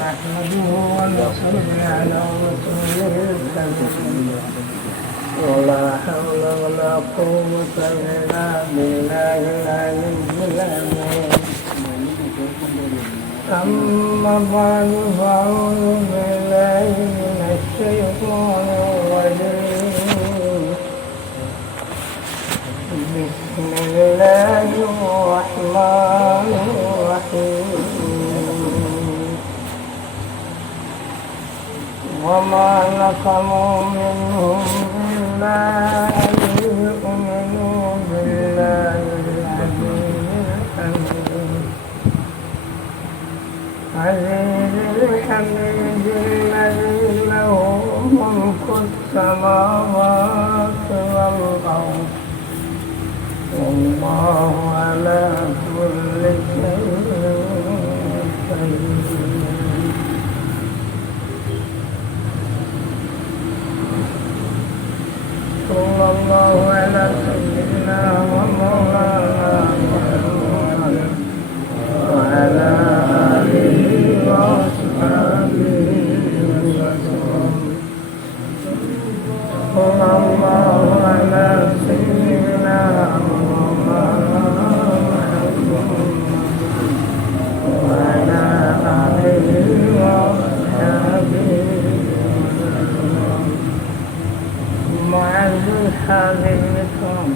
نحمده ونصلي على رسوله الكريم ولا حول ولا قوة إلا بالله العلي العظيم أما بعد فأعوذ بالله من الشيطان الرجيم بسم الله الرحمن الرحيم وما نقموا منهم إلا أن يؤمنوا بالله العزيز الحميد عزيز الحميد الذي له ملك السماوات والأرض والله على كل شيء قدير صلى الله على سيدنا ومولانا محمد وعلى آله وأصحابه وسلم صلى الله على سيدنا ومولانا محمد وعلى آله وأصحابه معز الحاضر الكرام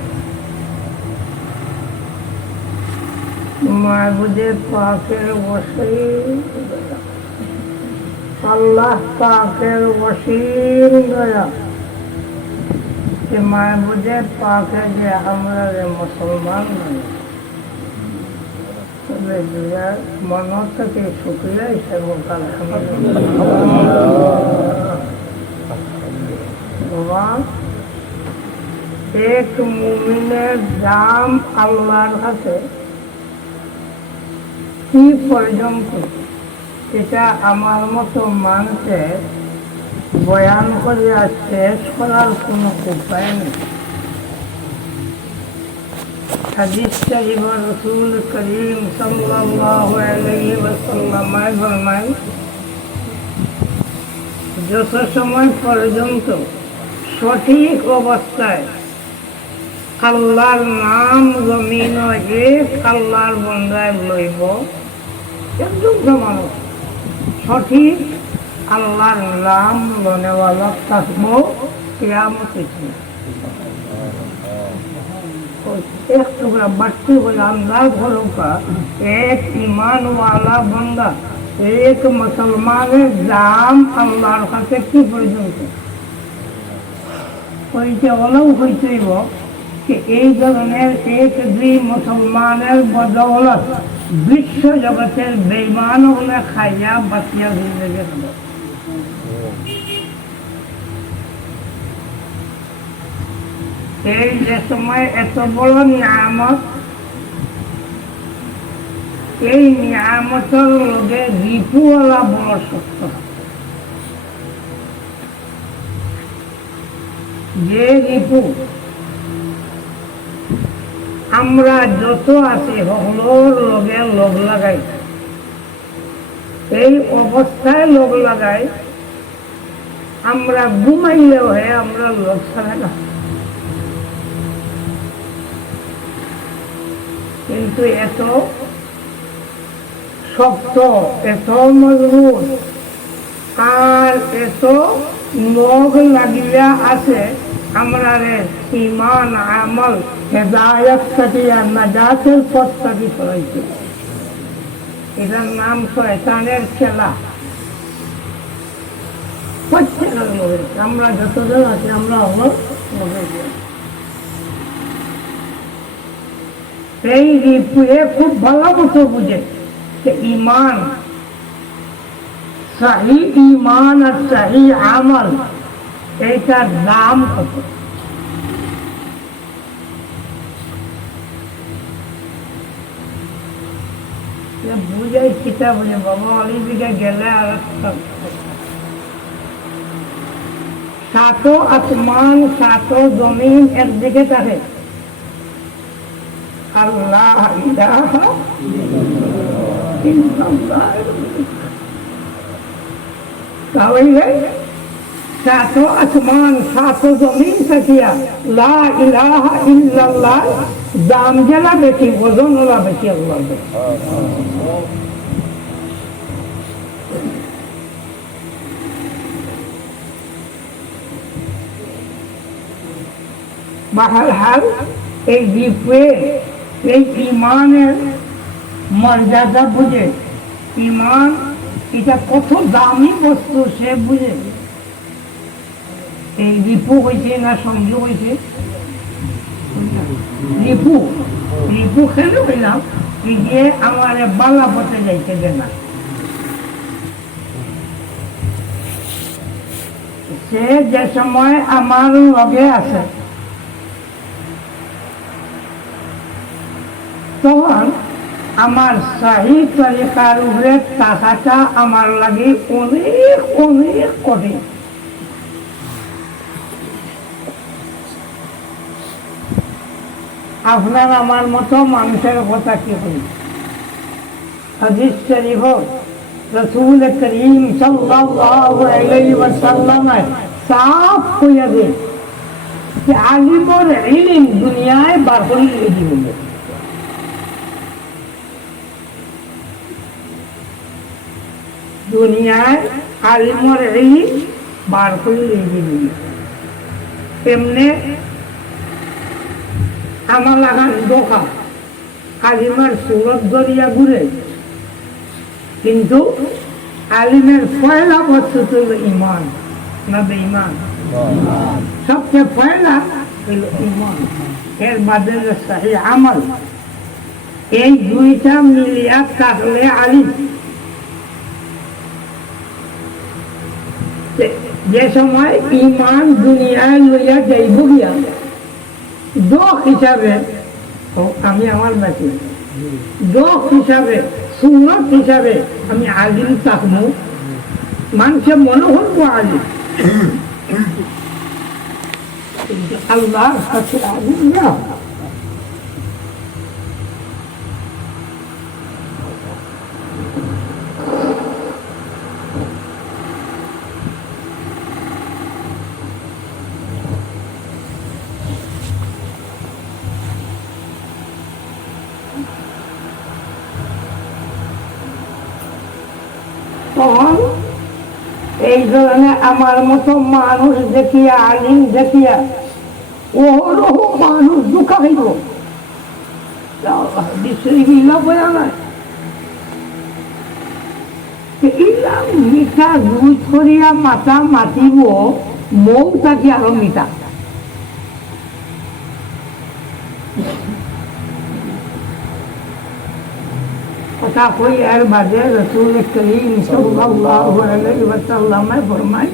معبود পাকের ওসির আল্লাহ পাকের ওসির দয়া যে মাহবুদ পাকে যে আমরা মুসলমান নই তবে মন থেকে শুকরিয়া হিসেবে আলহামদুলিল্লাহ এক মুমিনের দাম আল্লাহর কাছে কি পর্যন্ত এটা আমার মতো মানুষের বয়ান করে শেষ করার কোনো উপায় নেই। হাদিস শরীফ রাসূল করিম সাল্লাল্লাহু আলাইহি ওয়াসাল্লাম ফরমান যত সময় পর্যন্ত সঠিক অবস্থায় আল্লাহর নাম জমিন এক আল্লাহর বন্দায় লইব একজন মানুষ সঠিক আল্লাহর নাম লনেওয়ালা থাকবো কিয়ামত এক টুকরা বাড়তি বলে আন্দাজ হরকা এক ইমানওয়ালা বন্দা এক মুসলমানের দাম আল্লাহর কাছে কি পর্যন্ত হইতে হলেও হইতেইব যে এই ধরনের এক দুই মুসলমানের বদৌলত বিশ্ব জগতের বেঈমান হলে খাইয়া বাঁচিয়া জিন্দগি হবে। এই যে সময় এত বড় নিয়ামত এই নিয়ামতের লোকে রিপুওয়ালা বড় শক্ত যে রিপু আমরা যত আছি হলোর লগে লগ লাগাই এই অবস্থায় লগ লাগাই আমরা ঘুমাইলেও হে আমরা লোক ছাড়ে না কিন্তু এত শক্ত এত মজবুত আর এত লগ লাগিয়া আছে আমরা ঈমান আমল হেদায়েত কাটিয়া নাজাতের পথ কাটি করাইছে। এটার নাম শয়তানের খেলা। আমরা যতজন আছি আমরা হলো এই রিপুয়ে খুব ভালো মতো বুঝে যে ঈমান সহি ঈমান আর সহি আমল এইটার দাম কত। বুঝাই কিতা বুঝে বাবা অলি দিকে গেলে আর সাতো আসমান সাতো জমিন একদিকে থাকে আল্লাহ ইলাহা ইল্লাল্লাহ তাহলে সাত আসমান সাত জমিন থাকিয়া লা ইলাহা ইল্লাল্লাহ দাম জেলা বেশি ওজন ওলা বেশি আল্লাহ বাহাল হাল এই দ্বীপে এই ইমানের মর্যাদা বুঝে ইমান এটা কত দামি বস্তু সে বুঝে এই রিপু হয়েছে না সংযোগ হয়েছে রিপু রিপু খেলে পেলাম এই যে আমার বালা পথে যাইতে দে না সে যে সময় আমার লগে আছে তখন আমার সাহি তরিকার উপরে টাকাটা আমার লাগে অনেক অনেক কঠিন আপনার আমার মতো মানুষের কথা কি বলি হাদিস শরীফ রাসূল করিম সাল্লাল্লাহু আলাইহি ওয়াসাল্লাম সাফ কইয়া দেন যে আলিমর ইলম দুনিয়ায় বার করে দিবে দুনিয়ায় আলিমর ইলম বার করে দিবে এমনি আমার লাগান দোকা আলিমের সুরত দরিয়া ঘুরে কিন্তু আলিমের পয়লা বস্তু হল ইমান না বেঈমান সবচেয়ে পয়লা হল ইমান এর বাদে সহি আমল এই দুইটা মিলিয়া থাকলে আলিম যে সময় ইমান দুনিয়ায় লইয়া যাইব গিয়া দোষ হিসাবে আমি আমার বাকি দোষ হিসাবে সুন্নত হিসাবে আমি আলিম থাকবো মানুষের মনে হইব আলিম আল্লাহর কাছে আলিম না তখন এই ধরনের আমার মতো মানুষ দেখিয়া আলিম দেখিয়া ওরহ মানুষ দুঃখা হইব মিঠা দুধ করিয়া মাথা মাতিব মৌ থাকি আরো মিঠা কথা কই এর বাদে রাসূল করিম সাল্লাল্লাহু আলাইহি ওয়াসাল্লাম ফরমায়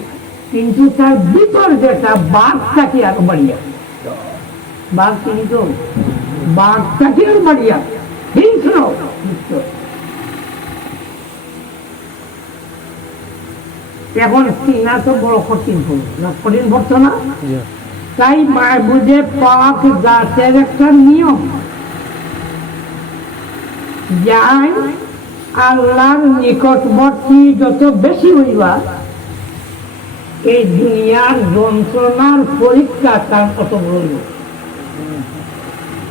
কিন্তু তার ভিতর যেটা বাঘটা কি আর बढ़िया বাঘ কিন্তু বাঘটা কি আর बढ़िया হিংস্র এখন চিনা তো বড় কঠিন কঠিন পড়তো না তাই মাহবুবে পাক জাতের একটা নিয়ম যাই আল্লাহর নিকটবর্তী যত বেশি হইবা এই দুনিয়ার যন্ত্রণার পরীক্ষা তার কত বড়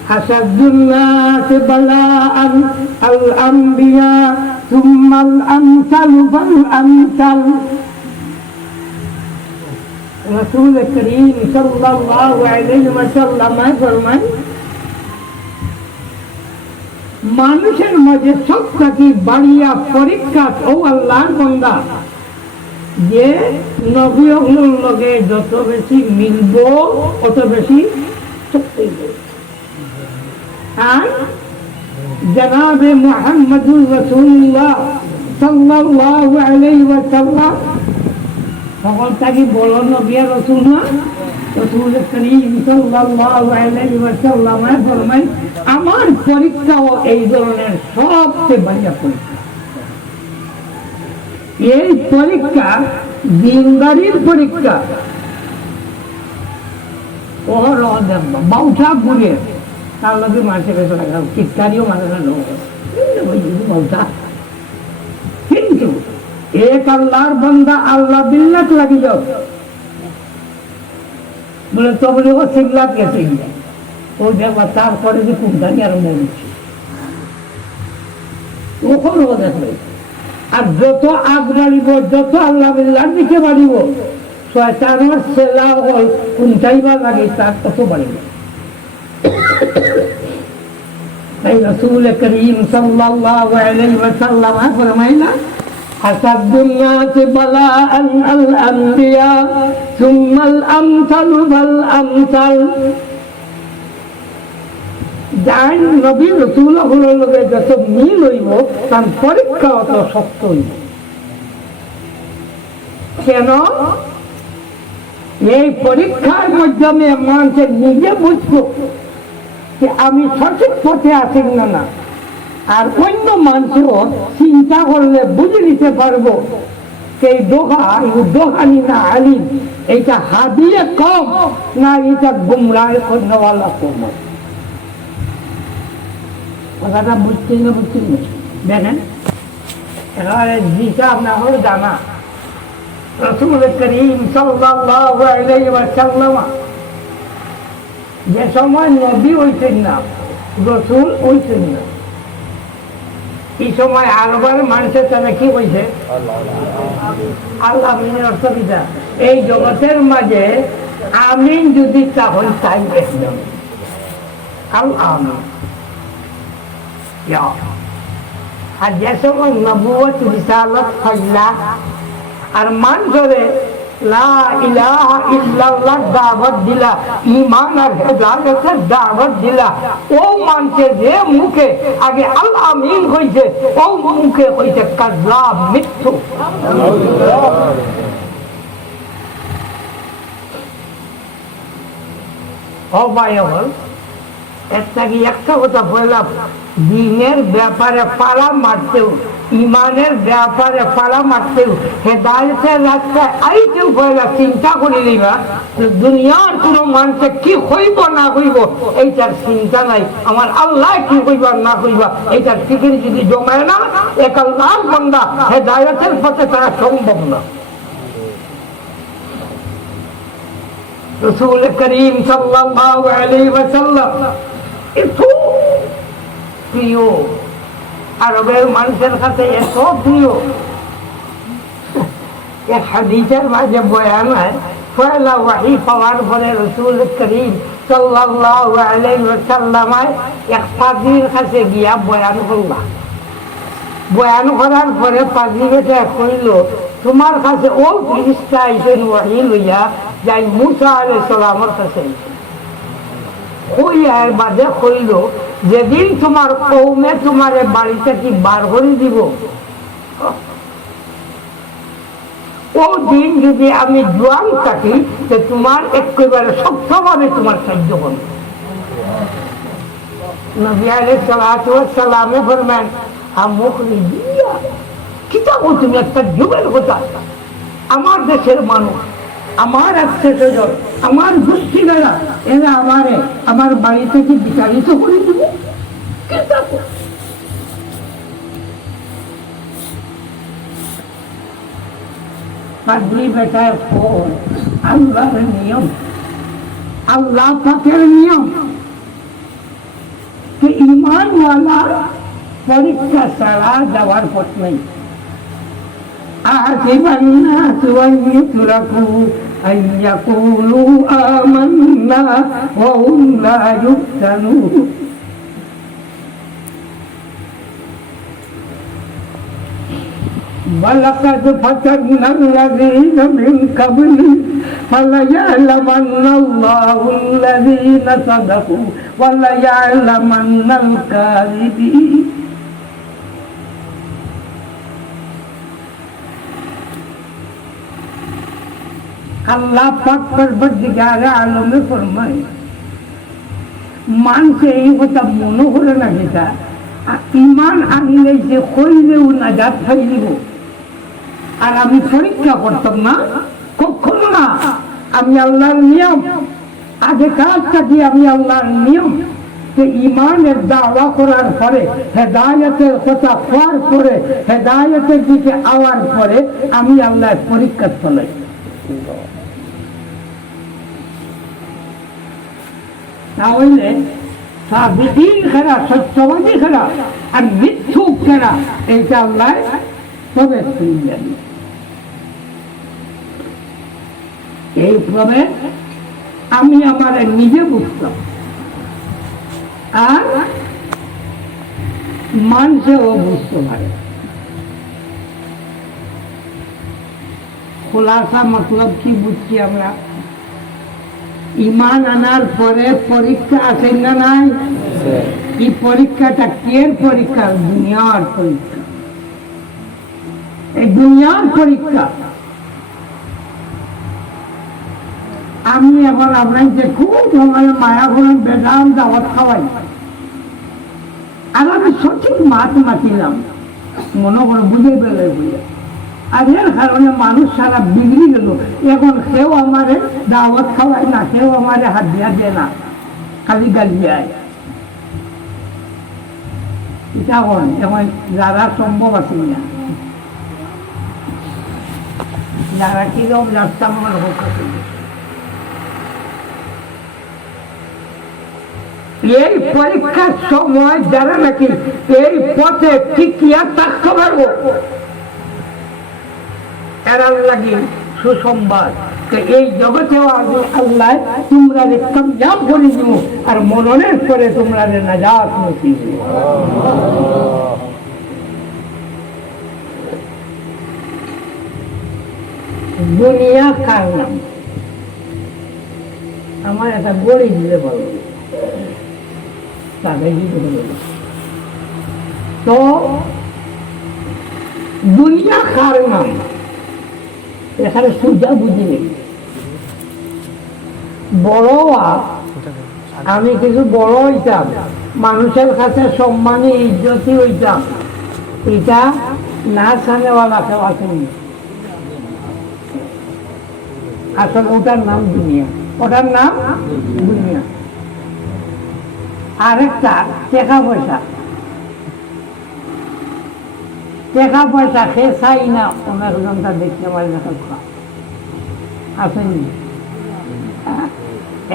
আসাদুল্লাহ বালাআন আল আম্বিয়া সুম্মাল আমসাল ফাল আমসাল রাসূল করিম সাল্লাল্লাহু আলাইহি ওয়াসাল্লাম ফরমান মানুষের মাঝে সব থাকি বাড়িয়া পরীক্ষা ও আল্লাহর বান্দা যে নবীর লগে যত বেশি মিলব অত বেশি আর জনাবে মুহাম্মদুর রাসূলুল্লাহ সাল্লাল্লাহু আলাইহি ওয়াসাল্লাম সকল থাকি বলো নবী রাসূল না রাসূল করিম সাল্লাল্লাহু আলাইহি ওয়াসাল্লাম ফরমান আমার পরীক্ষাও এই ধরনের সবচেয়ে বাড়িয়া পরীক্ষা এই পরীক্ষা দিনদারির পরীক্ষা বাউঠা ঘুরে তার লগে মাসে বেশ লাগা চিৎকারিও মানে না বাউঠা কিন্তু এক আল্লাহর বান্দা আল্লাহ বিল্লাত লাগি যাও বলে তো বলে ও সিংলাত গেছে ও দেখবা তারপরে যে কুমদানি আর মরছে ওখানে ও দেখবে আর যত আগ বাড়িব যত আল্লাহ বিল্লার দিকে বাড়িব শয়তানের সেলা হল কুমটাইবা লাগে তার তত বাড়িব তাই রাসূল করিম সাল্লাল্লাহু আলাইহি ওয়াসাল্লাম ফরমাইলেন أشد الناس بلاء الأنبياء ثم الأمثل فالأمثل যাই নবী রাসূলুল্লাহর লগে যত মিল হইব তার পরীক্ষা অত শক্ত হইব কেন এই পরীক্ষার মাধ্যমে মানুষের নিজে বুঝবো যে আমি সঠিক পথে আছি না আর অন্য মানুষও চিন্তা করলে বুঝে নিতে পারবো এই দোহানি না আলিম এইটা হাদিয়ে কম না এটা গুমরাহ করনেওয়ালা কম কথাটা বুঝছেন না দেখেন এবারে হিসাব না হলে জানা রাসূল করিম সাল্লাল্লাহু আলাইহি ওয়াসাল্লাম যে সময় নবী হইতেন না রাসূল হইতেন না এই সময় আরবের মানুষের তারা কি বলছে আল্লাহ আমিনের অর্থ কিটা এই জগতের মাঝে আমিন যদি তখন তাই দেখলাম আল্লাহ আমিন আর যে সময় নবুয়ত রিসালাত ফাইলা আর মানুষরে লা ইলাহা ইল্লাল্লাহ দাওয়াত দিলা ঈমান আর হেদায়েতের দাওয়াত দিলা ও মানুষের যে মুখে আগে আল আমিন হইছে ও মুখে হইছে কাযযাব মিথ্যু ও ভাই হল একটা কথা বললাম দিনের ব্যাপারে পালা মারতেও ইমানের ব্যাপারে পালা মারতেও হেদায়েতের রাস্তায় আইতেও পয়লা চিন্তা করে নিবা দুনিয়ার কোন মানুষে কি হইব না হইব এইটার চিন্তা নাই আমার আল্লাহ কি হইবা না হইবা এইটার ফিকির যদি জমায় না এক আল্লাহর বান্দা হেদায়েতের পথে তারা সম্ভব না রাসূল করিম সাল্লাল্লাহু আলাইহি ওয়াসাল্লাম এত প্রিয় আরবের মানুষের কাছে এত প্রিয় এক হাদিসের মাঝে বয়ান হয় পয়লা ওয়াহি পাওয়ার পরে রাসূল করিম সাল্লাল্লাহু আলাইহি ওয়াসাল্লাম এক পাদ্রীর কাছে গিয়া বয়ান করলা বয়ান করার পরে পাদ্রী বেটা কইল তোমার কাছে ও ফেরেশতা আইছেন ওয়াহি লইয়া যাই মুসা আলাইহিস সালামের কাছে কইয়ার বাদে কইল যেদিন তোমার কওমে তোমার বাড়িতে কি বার করে দিব ও দিন যদি আমি জোয়ান থাকি তো তোমার একেবারে সত্যভাবে তোমার সাহায্য করবে নবী আলাইহিস সালাতু ওয়াস সালামে ফরমান আমুখরিজিয়া কিতাব তুমি একটা যুগের কথা আমার দেশের মানুষ আমার আত্মীয়স্বজন আমার গোষ্ঠীরা এরা আমার বাড়ি থেকে বিতাড়িত করে দিব পাদ্রী বেটায় ফোন আল্লাহর নিয়ম আল্লাহ পাকের নিয়ম कि ईमान वाला परीक्षा सारा जवार पथ नहीं आसिबन्नास अन युतरकू अन यकूलू आमन्ना व हुम ला युफ्तनून वलक़द फतन्ना अल्लज़ीना मिन क़ब्लिहिम फलयअलमन्ना अल्लाहु अल्लज़ीना सदक़ू वलयअलमन्ना अल-काज़िबीन अल्लाह पाक परवरदिगार आलम में फरमाए मान से ही होता मनो करे ना बेटा ईमान आनले जे কইলেও নাজাত পাইলিব আর আমি পরীক্ষা করতাম না কখনো না আমি আল্লাহর নিয়ম আগে কাজটা কি আমি আল্লাহর নিয়ম যে ইমানের দাওয়া করার পরে, হেদায়েতের কথা হওয়ার পরে, হেদায়েতের দিকে আওয়ার পরে আমি আল্লাহ পরীক্ষা চলাই। তাহলে সাবিকিন খেলা, সত্যবাদী খেলা আর মিথ্যুক খেলা, এইটা আল্লাহ প্রবেশ করিলেন। এই প্রবেশ আমি আমার নিজে বুঝতাম, আর মানুষেও বুঝতে পারে। খোলাসা মতলব কি বুঝছি আমরা? ইমান আনার পরে পরীক্ষা আছে না নাই? এই পরীক্ষাটা কের পরীক্ষা? দুনিয়ার পরীক্ষা। এই দুনিয়ার পরীক্ষা আমি এখন আপনাকে খুব সময় মায়া করে বেদাম দাওয়াত খাওয়াই, আর আমি সঠিক মাত মাতিলাম, মনে করে বুঝে পেলে বুঝে। আর এর কারণে মানুষ সারা বিগড়ি গেল। এখন কেউ আমারে দাওয়াত খাওয়ায় না, কেউ আমারে হাত দিয়া দেয় না, খালি গালি আয়। এটা এখন যারা সম্ভব আছে না, যারা কিরকম রাস্তা আমার হোক, এই পরীক্ষার সময় যারা নাকি এই পথে টিকিয়া থাকতে পারবো, এরা লাগি সুসংবাদ, এই জগতেও আল্লাহ তোমরা কামিয়াব করে দিব, আর মরণের পরে তোমরা নাজাত নসিব। দুনিয়া কার নাম? আমার একটা গড়ে দিলে বলো, তো দুনিয়া কার নাম? এখানে সুজা বুঝি নেই। বড় আমি কিছু বড় হইতাম, মানুষের কাছে সম্মানী ইজ্জতি হইতাম, এটা না জানেওয়ালা কেউ আসেনি। আসলে ওটার নাম দুনিয়া, ওটার নাম দুনিয়া। আরেকটা টাকা পয়সা। টাকা পয়সা সে চাই না, অনেক জনটা দেখতে পারি না, আসেনি।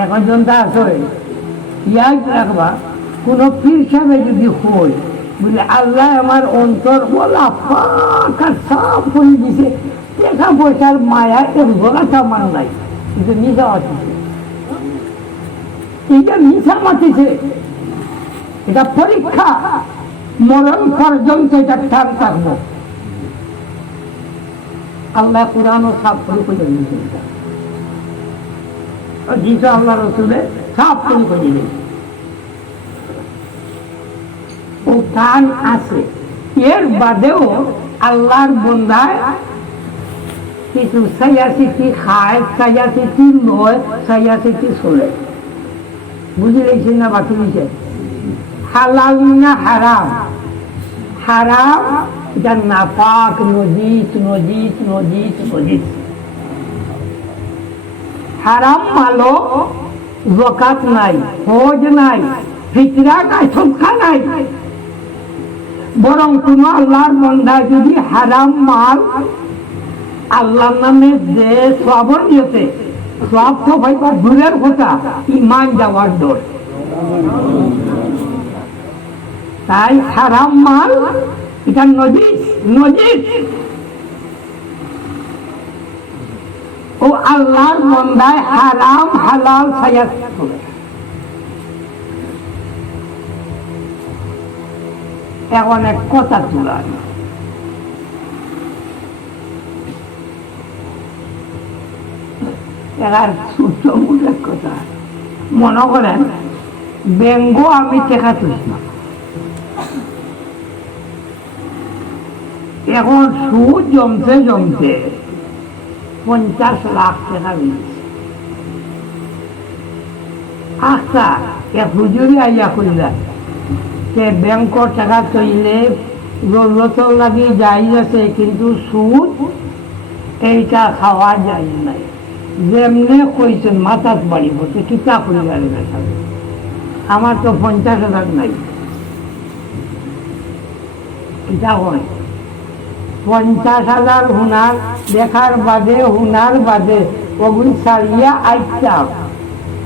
এখন জনটা আসে ইয়াদ রাখবা, কোন পীর সাহেব যদি হয় বলে আল্লাহ আমার অন্তর বলা পাকা সাফ করে দিছে, টাকা পয়সার মায়া এক জোড়াটা মান নাই, কিন্তু মিশা মাতিছে, এটা মিশা মাতিছে, এটা পরীক্ষা, মরণ পর্যন্ত এটা ঠান থাকবো। আল্লাহ কোরআন ও সাফ করে করে দিয়েছে, জিসা আল্লাহ রসুলে সাফ করে করে দিয়েছে। ও টান আছে, এর বাদেও আল্লাহর বন্দায় কিছু সাইয়াসিটি খায়, সাইয়াসিটি নয়, সাইয়াসিটি চলে। বুঝে গেছি না বাকি নিচে? হালাল না হারাম? হারাম এটা নাপাক, নজিত নজিত নজিত নজিত। হারাম মালো যাকাত নাই, হজ নাই, ফিতরা নাই, সদকা নাই। বরং কোন আল্লাহর বান্দা যদি হারাম মাল আল্লাহর নামে যে সওয়াব নিয়েছে, সওয়াব তো ভাইবা দূরের কথা, ঈমান যাওয়ার ডর। তাই হারাম মাল এটা নজিস, নজিস। ও আল্লাহর বান্দায় হারাম হালাল সায়াত করে। এখন এক কথা তুলা, এবার ছোট মুখের কথা মনে করেন, ব্যঙ্গ আমি টেকা তুলছি না, এখন সুদ জমতে জমতে 50 লাখ টাকা দিয়েছে। আচ্ছা, এক হুজুরি আইয়া কইলা যে ব্যাংকর টাকা তৈলে জরুরতর লাগি যাই আছে, কিন্তু সুদ এইটা খাওয়া যায় নাই। যেমনে কইছেন মাথাত বাড়ি বসে কিতা করি গাড়ি আমার তো 50,000 নাই, এটা হয় 50,000 হুনার দেখার বাদে হুনার বাদে ওগুলি ছাড়িয়া আইতা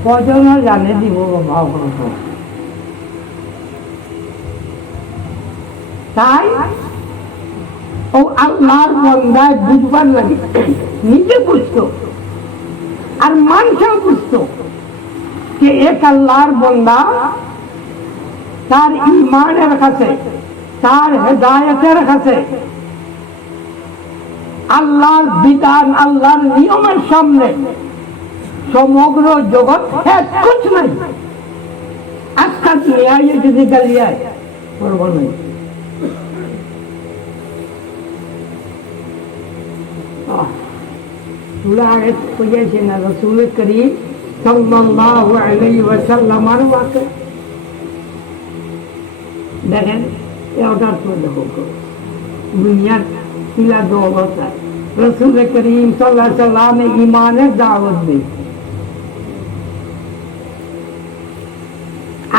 কজন জানে দিব ভাব। তাই ও আল্লাহর বন্দায় বুঝবার লাগে, নিজে বুঝতো আর মানুষও বুঝতো যে এক আল্লাহর বন্দা তার ঈমানের কাছে, তার হেদায়েতের কাছে, আল্লাহর বিধান আল্লাহর নিয়মের সামনে সমগ্র জগৎ এক কুছ নাই। আজকাল দুনিয়ায় যদি গালিয়ায় করবো নাই। আগে কইয়াছে না রাসূল করিম সাল্লাল্লাহু আলাইহি ওয়াসাল্লামের ওয়াকে দেখেন এটা তো দেখো দুনিয়ার পিলা দো অবস্থা। রাসূল করিম সাল্লাল্লাহু আলাইহি ওয়াসাল্লামে ঈমানের দাওয়াত দেয়।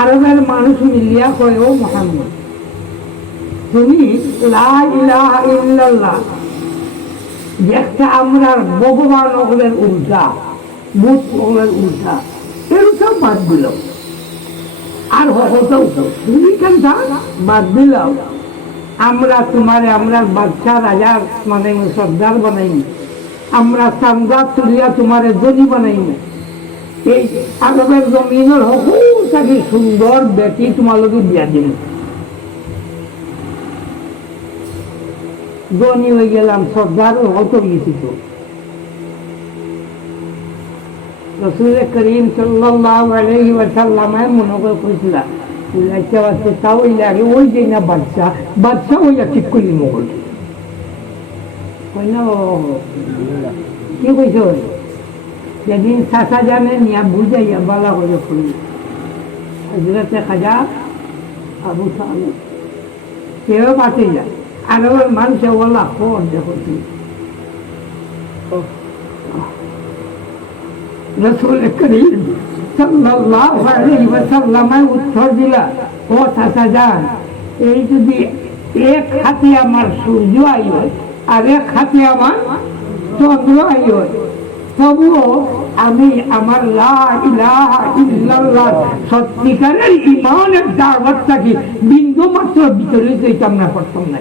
আরবের মানুষ মিলিয়া কয় ও মুহাম্মদ তুমি লা ইলাহা ইল্লাল্লাহ একটা আমরা ভগবান ওগুলোর উল্টা, বুধ ওগুলোর উল্টা, এরকম বাদ দিল। আর হতেও তুমি কেন বাদ দিল, আমরা তোমার আমরা বাদশাহ রাজা মানে সর্দার বানাইনি, আমরা চান্দা তুলিয়া তোমার জনি বানাইনি। এই আরবের জমিনের সকল সুন্দর বেটি তোমালোকে বিয়া দিল, ধনী হয়ে গেলাম, সর্দার হতো গেছি। তো রাসূল করিম সাল্লাল্লাহু আলাইহি ওয়াসাল্লাম মনে করে কইছিল তাও লাগে ওই যে না বাদশাহ, বাদশাহ ওই ঠিক করলি মোগল না কি কইছ। সেদিন চাচা জানে নিয়া বুঝাইয়া বালা করে করি হযরতে খাজা আবু সালেহ কেউ বাঁচে যায়। আর মানুষে ওলা খবর দেখো রাসূল করিম সাল্লাল্লাহু আলাইহি ওয়াসাল্লাম উত্তর দিলা, ও চাচা যান, এই যদি এক হাতে আমার সূর্য আই হয় আর এক হাতে আমার চন্দ্র আই হয়, তবুও আমি আমার লা ইলাহা ইল্লাল্লাহ সত্যিকারের ঈমানের দাওয়াতটাকে বিন্দু মাত্র ভিতরে যেতাম না, করতাম না।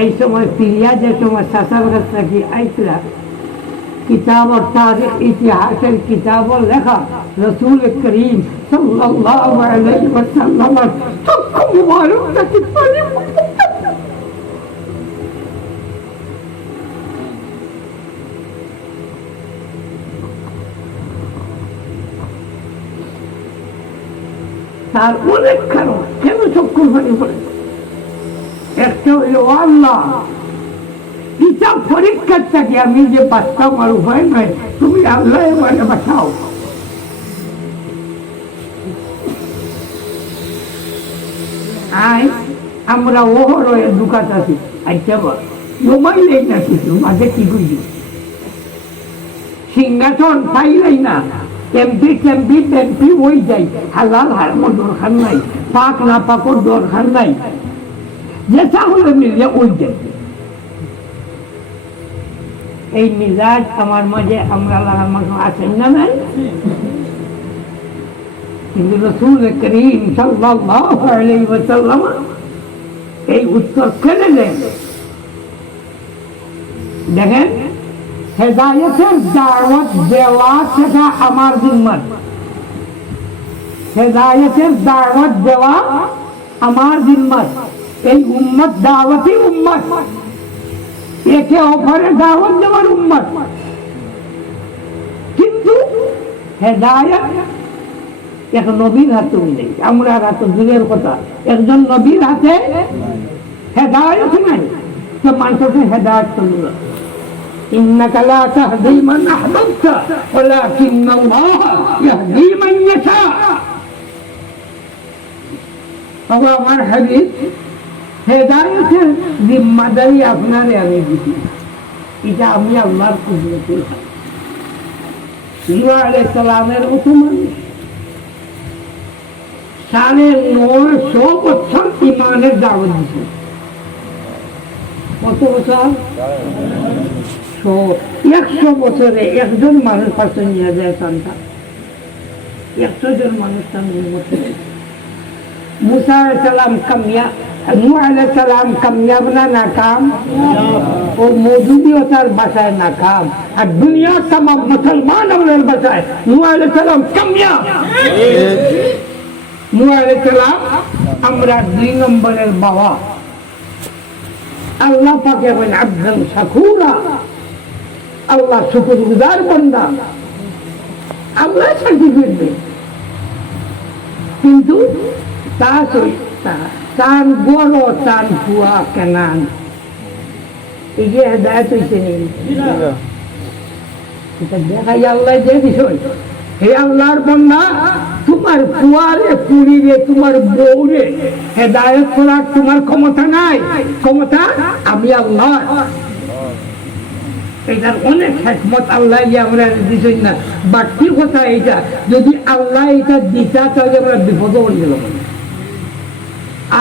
এই সময় পিরিয়া যে সময় চাচার কাছ থেকে আইসলা কিতাবর তারিখ ইতিহাসের কিতাবর লেখা রাসূল করিম সাল্লাল্লাহু আলাইহি ওয়াসাল্লামের চক্ষু মুবারকটাকে পানি তার অনেক কারণ কেন চক্ষুর পানি পড়ে। একটা হইল আল্লাহ হিসাব পরীক্ষার থাকে আমি যে বাঁচতাম আর উপায় নয়, তুমি আল্লাহ এবারে বাঁচাও। আই আমরা ওহর দোকান আছি, আচ্ছা বল মোবাইলে না কিছু মাঝে কি বুঝি সিংহাসন পাইলাই না, এমপি টেমপি টেমপি ওই যাই, হালাল হারামোর দরকার নাই, পাক না পাকর দরকার নাই, যেটা হলে মিলিয়ে ওই যাই। এই মিজাজ আমার মাঝে আমরা লাগার মাঝে আছেন না নাই, কিন্তু রাসূল করিম সাল্লাল্লাহু আলাইহি ওয়াসাল্লাম এই উত্তর কেন দেন? দেখেন হেদায়েতের দাওয়াত দেওয়া সেটা আমার জিম্মত, হেদায়েতের দাওয়াত দেওয়া আমার জিম্মত। এই উম্মত দাওয়াতি উম্মত, একে অপরে দাওয়াত দেওয়ার উম্মত, কিন্তু হেদায়েত এক নবীর হাতে নেই, আমরা হাতে দূরের কথা, একজন নবীর হাতে হেদায়েত নাই, তো মানুষকে হেদায়েত করল। إنك لا تهدي من أحببت ولكن الله يهدي من يشاء। তবে আমার হাদিস হেদায়েতের জিম্মাদারি আপনারে আমি দিছি, এটা আমি আল্লাহর কুদরতে। নূহ আলাইহিস সালামের মতো মানুষ 950 বছর ইমানের দাওয়াত দিয়েছে। কত বছর? 100 বছরে একজন মানুষ পাশে নিয়ে যায় সন্তান, 100 জন মানুষ তার মধ্যে। मूसा अलैहिस्सलाम कामयाब, नूह अलैहिस्सलाम कामयाब ना नाकाम, वो मौजूदी होता है बचाए नाकाम, और दुनिया तमाम मुसलमान और बचाए नूह अलैहिस्सलाम कामयाब। नूह अलैहिस्सलाम আমরা 2 নম্বরের বাবা। আল্লাহ পাকে বলেন আবদান শাকুরা, আল্লাহ শুকরগুজার বান্দা, আল্লাহ সার্টিফিকেট দেয়। কিন্তু তার বড় তার ফুয়া কেনান এই যে হেদায়ত হইতে নেই, দেখাই আল্লাহ যে বিষয়। হে আল্লাহর বান্দা, তোমার ফুয়ারে পুরীরে তোমার বউরে হেদায়ত করার তোমার ক্ষমতা নাই, ক্ষমতা আমি আল্লাহ। এটার অনেক হিকমত আল্লাহ আমরা দিচ্ছেন না, বাড়তি কথা এইটা যদি আল্লাহ এটা দিতা তাহলে আমরা বিপদ হয়ে গেল,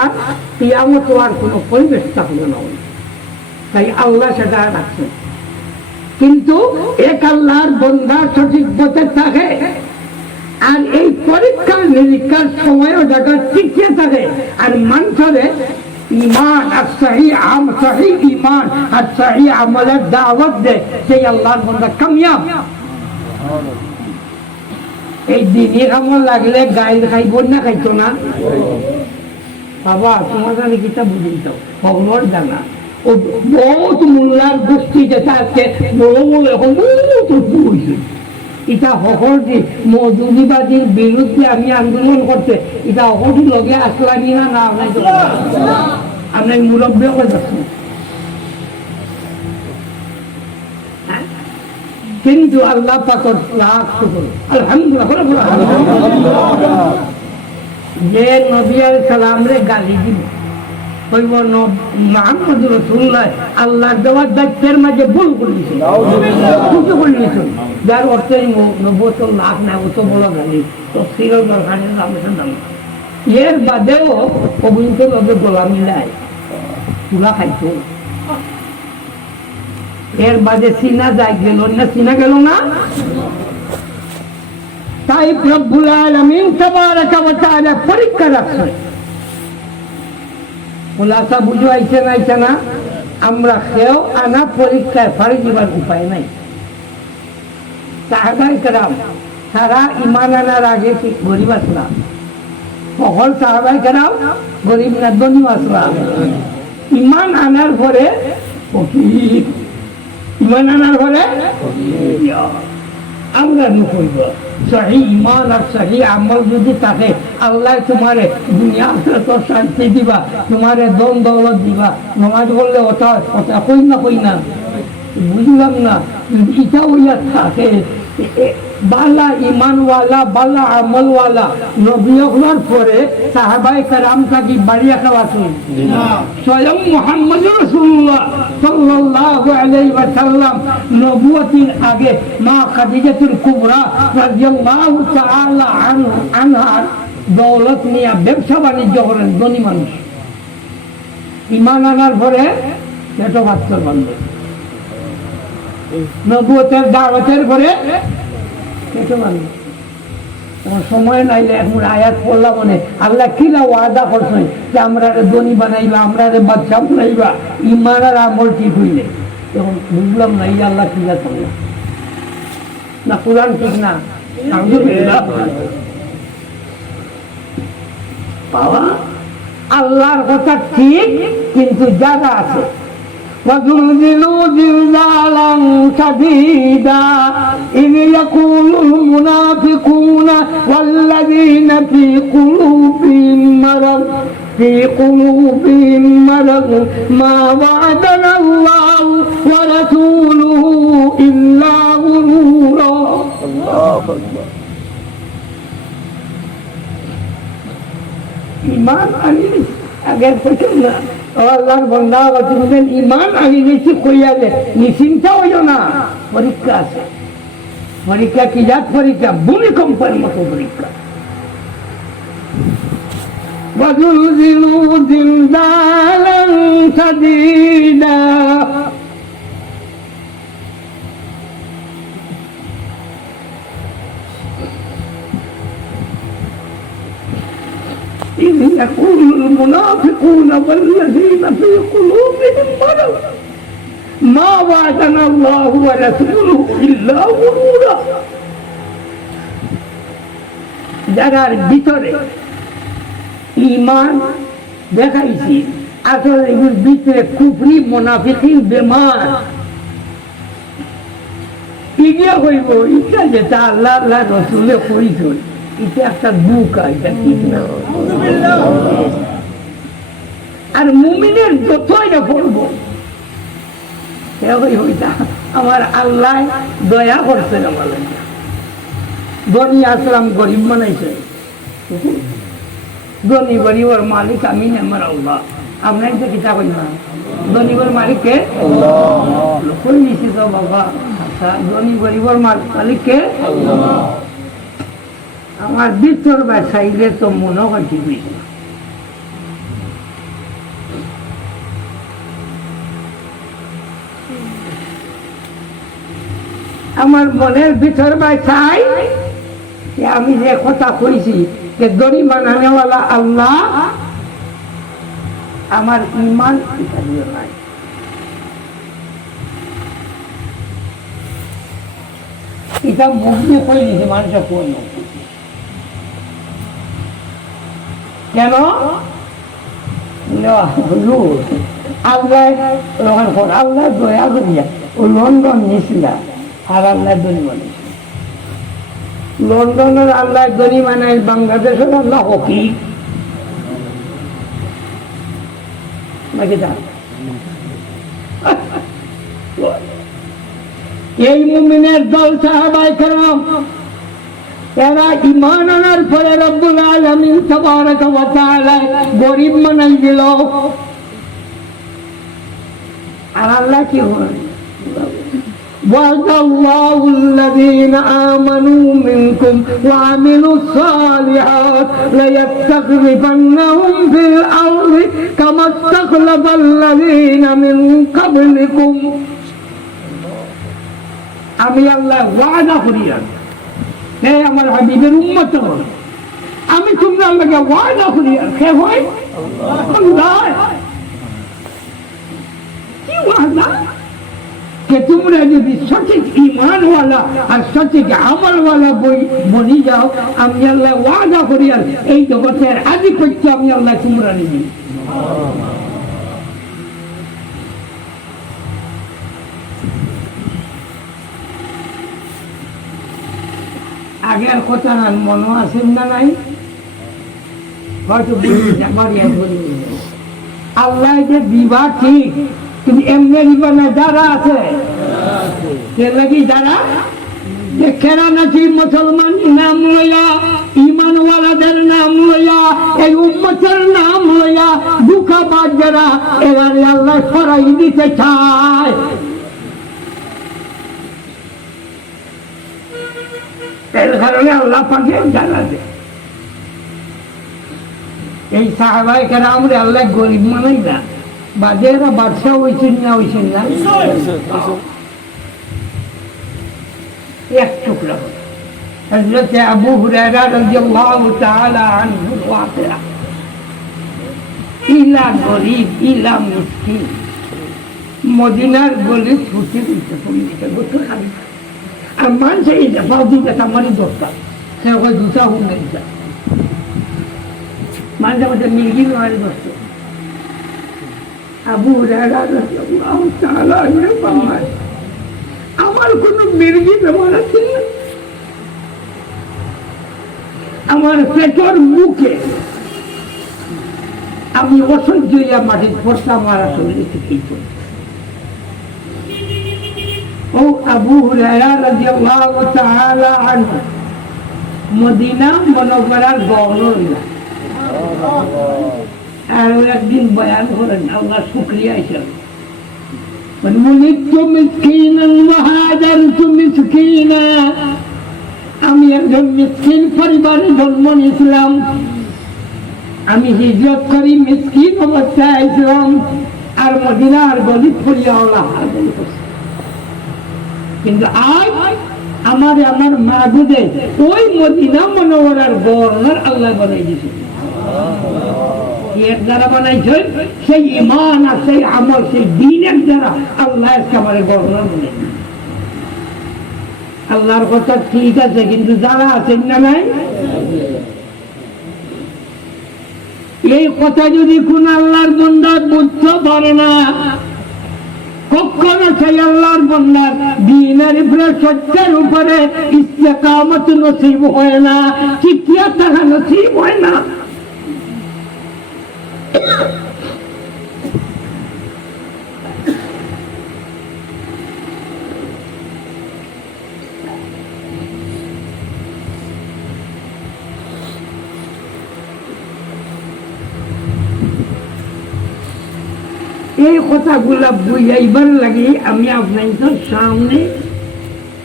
আর কিয়ামত হওয়ার কোনো পরিবেশ থাকলো না। তাই আল্লাহ সেটা রাখছেন। কিন্তু এক আল্লাহর বান্দা সঠিক পথে থাকে, আর এই পরীক্ষার নিরীক্ষার সময়ও যাটা টিকে থাকে, আর মানুষের ইমান আর সহি ইমান আর সহি আমলের দাওয়াত দেয়, সেই আল্লাহর বান্দা কামিয়াব। এই দিনের আমল লাগলে গাইল খাইব না, খাইতো না বাবা, তোমার জানি কিতা বুঝিত খবর জানা। ও বহুত মোল্লার গোষ্ঠী যেটা আছে এটা হকরটি মজুরিবাদীর বিরুদ্ধে আমি আন্দোলন করতে, এটা হকরটি লগে আসলামি না না আপনার মুরব্বী করে কিন্তু আল্লাহ পাকর লাখ শুকর আলহামদুলিল্লাহ। যে নবী আলাইহিস সালাম রে গালি দিল, কইব মুহাম্মদ রাসূলুল্লাহ আল্লাহর দেওয়ার দায়িত্বের মাঝে ভুল করেছে, কিছু করেছে, যার অর্থ নবুয়ত লাভ না, অত বড় গালি তফসিরের দরকার নেই। এর বাদেও পবিত্র নবী গোলামি নাই, চুলা খাইতো। এর বাদে সিনা যায় গেল না, সিনা গেল না। তাই রব্বুল আলামিন তাবারাকা ওয়া তাআলা পরীক্ষা রাখছেন। খোলাসা বুঝো আইছে না? আমরা কেউ আনা পরীক্ষায় ফাড়ি দিবার উপায় নাই। সাহাবায়ে কেরাম তারা ঈমান আনার আগে কি গরিব আসলা? সকল সাহাবায়ে কেরাম গরিব না, ধনী আসলা। ঈমান আনার পরে ফকির, ঈমান আনার পরে আমরা নকইব। সহি ঈমান আর সহি আমল যদি থাকে, আল্লাহ তোমারে দুনিয়া তো শান্তি দিবা, তোমারে দন দৌলত দিবা। নামাজ পড়লে ওটা কই না বুঝলাম না, এটা হইয়া থাকে বালা ঈমানওয়ালা বালা আমলওয়ালা নবী হওয়ার পরে সাহাবায়ে কেরাম কি বাড়িয়া খাওয়াছেন? স্বয়ং মুহাম্মদুর রাসূলুল্লাহ সাল্লাল্লাহু আলাইহি ওয়াসাল্লাম নবুয়তের আগে মা খাদিজাতুল কুবরা রাদিয়াল্লাহু তাআলা আনহা দৌলত নিয়ে ব্যবসা বাণিজ্য করেন, ধনী মানুষ। ঈমান আনার পরে পেট ভাত বন্ধ, নবুয়তের দাওয়াতের পরে সময় নাইলে এখন আয়াত পড়লাম মনে আল্লাহ কিলা ওয়াদা করছেন যে আমরা ধনী বানাইবা, আমরা বাচ্চা বানাইবা, ঈমান আর আমল ঠিক হইলে। তখন বুঝলাম না এই আল্লাহ কিলা করলাম না, কোরআন ঠিক না। বাবা আল্লাহর কথা ঠিক, কিন্তু জায়গা আছে وزلزلوا زلزالا شديدا إذ يقول المنافقون والذين في قلوبهم مرض ما وعدنا الله ورسوله إلا غرورا. الله أكبر. إيمان أنيس أجر فكرنا আল্লাহর বান্দা বলেন ঈমান আগে গেছি কইয়ালে নিশ্চিন্ত হইও না, পরীক্ষা আছে। পরীক্ষা কি জাত পরীক্ষা? ভূমিকম্পের মতো পরীক্ষা। وزلزلوا زلزالا شديدا إذ يقول المنافقون والذين في قلوبهم مرض ما وعدنا الله ورسوله إلا غرورا। যারার ভিতরে ঈমান দেখাইছি আসলে এগুলোর ভিতরে কুফরি মুনাফিকি বেমার ইগিয়া হইব ইচ্ছা যেটা আল্লাহ আল্লাহ রসুলে হইছিল এটা একটা দুকা, এটা ঠিক না। আর মুমিনের যতই না পড়বো আমার আল্লাহ দয়া করছেন আমার ধনী আসলাম গরিব বানাইছে, ধনী গরিবর মালিক আমি আমার আল্লাহ। আপনার যে কিতাব না ধনী মালিককে কই দিছি তো বাবা, আচ্ছা ধনী গরিবর মালিককে আমার ভিতর বাসাইলে তো মনে হয় ঠিক হয়েছে। আমার মনের ভিতর বাসাই আমি যে কথা কইছি যে দড়ি বানানেওয়ালা আল্লাহ, আমার ইমান নাই। এটা মুখ দিয়ে কই দিছে, মানুষের কই কেন? আল্লাহ আল্লাহ দয়া করিয়া ও লন্ডন নিয়েছিল আর আল্লাহ দড়ি বানাইছে। লন্ডনের আল্লাহ দড়ি বানাই, বাংলাদেশের আল্লাহ হকি নাকি? এই মুমিনের দল সাহাবায়ে কেরাম এরা ঈমান আনার পরে রব্বুল আলামিন তাবারাকা ওয়া তাআলা গরীব বানাই দিল। আর আল্লাহ কি হয়? وعد الله الذين آمنوا منكم وعملوا الصالحات ليستخلفنهم في الأرض كما استخلف الذين من قبلكم। আমি আল্লাহ ওয়াদা করি, হে আমার হাবিবের উম্মত, আমি তোমরা আল্লাহকে ওয়াদা করি। কে হয়? আল্লাহ। কি ওয়াদা? कि तुमरा यदि सचिक ईमान वाला और सचिक अमल वाला बनी जाओ, আমি আল্লাহ ওয়াদা করি আর এই জগতের আধিপত্য আমি আল্লাহ তোমরা নিবি। আগের কথা মনে আছে না নাই? হয়তো আল্লাহ যে দিবা ঠিক, তুমি এমনি দিবা না। যারা আছে যারা খেরা নাকি মুসলমান নাম লইয়া, ইমানওয়ালাদের নাম লইয়া, এই উম্মতের নাম লইয়া দুঃখাবাদ যারা, এবারে আল্লাহ সরাই দিতে চায়। এর কারণে আল্লাহ পাকে জানা দেয় এই সাহাবায়ে কেরামরে আল্লাহ গরিব মানাই না, বাদে এরা বাদশাহ হইছেন না, হইছেন না এক টুকরা। হযরত আবু হুরায়রা রাদিয়াল্লাহু তাআলা আনহু ওয়াকিয়া, ইলা গরিব ইলা মিসকিন, মদিনার গলি ছুটে দিতে পড়িতে গোটা খালি। আর মানুষের এই দেখাও দিতে আমারই দরকার, সে ওই দুটা হুন দিতে মানুষের মধ্যে মির্গি মারি দোস্ত। আবু হুরায়রা রাদিয়াল্লাহু তাআলা আনহু ফরমায়, আমার কোনো মির্গি ব্যবহার আছে না, আমার পেটের মুখে আমি অসহ্য হইয়া মাটির পড়তাম, আমার শরীরে থেকেই পড়ি। ও আবু হুরায়রা রাদিয়াল্লাহু তাআলা আনহু মদিনা মুনাওয়ারার গভর্নর, আর একদিন বয়ান করেন, আল্লাহ শুকরিয়া হিসাবে ولدت مسكينا وهاجرت مسكينا আমি একজন মিসকিন পরিবারে জন্ম নিয়েছিলাম আমি হিজরত করি মিসকিন অবস্থায় আইছিলাম আর মদিনার গলিত ফরিয়াওয়ালা কিন্তু আজ আমার মাহবুবে ওই মদিনা মনোহরার গভর্নর আল্লাহ বানাই দিয়েছে এক যারা বানাইছে সেই ইমান আর সেই আমল সেই দিনের যারা আল্লাহ একেবারে গভর্নর বানাই আল্লাহর কথা ঠিক আছে কিন্তু যারা আছেন না নাই এই কথা যদি কোন আল্লাহর বান্দা বুঝতে পারে না কখনো সেই আল্লাহর বান্দার দ্বীনের উপরে সত্যের উপরে ইস্তেকামত নসিব হয় না টিকিয়ে থাকা নসিব হয় না এই কথাগুলা বুঝাইবার লাগে আমি আপনাদের সামনে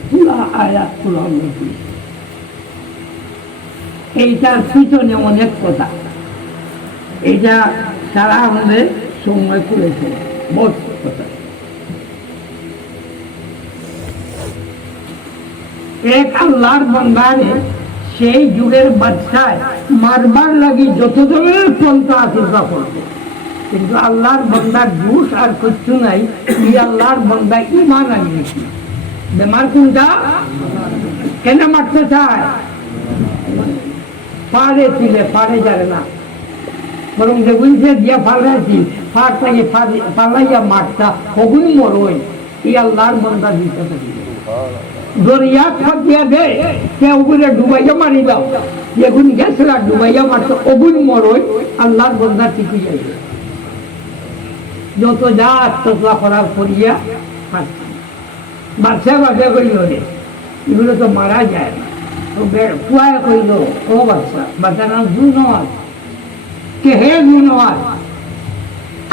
পুরা আয়াত কোরআন রাখি এইটার পিছনে অনেক কথা এটা সারা আমাদের সময় করেছে বহুত কথা এক আল্লাহর বান্দারে সেই যুগের বাদশায় মারবার লাগি যত ধরনের পন্থা আছে তা করবে কিন্তু আল্লাহর বান্দার দোষ আর কিছু নাই এই আল্লাহর বান্দা ঈমান আনিয়েছে বেমার কোনটা কেন মারতে চায় পারে ছিলে পারে যাবে না বরং যে বুঝছে দিয়া ফালাইছি ফাটটাকে ফালাইয়া মারতা হগুন মরই এই আল্লাহর বান্দা দিতে থাকি দরিয়া খাত দিয়া দে কে ওগুলো ডুবাইয়া মারি দাও যেগুন গেছিল ডুবাইয়া মারতো অগুন মরই আল্লাহর বান্দা ঠিকই যাইবে যত যা তোলা করার করিয়া বাচ্চা বাচ্চা করিল রে এগুলো তো মারা যায় না তো কুয়ায় কইল ও বাচ্চা বাচ্চার নাম জুনওয়াজ কে হে জুনওয়াজ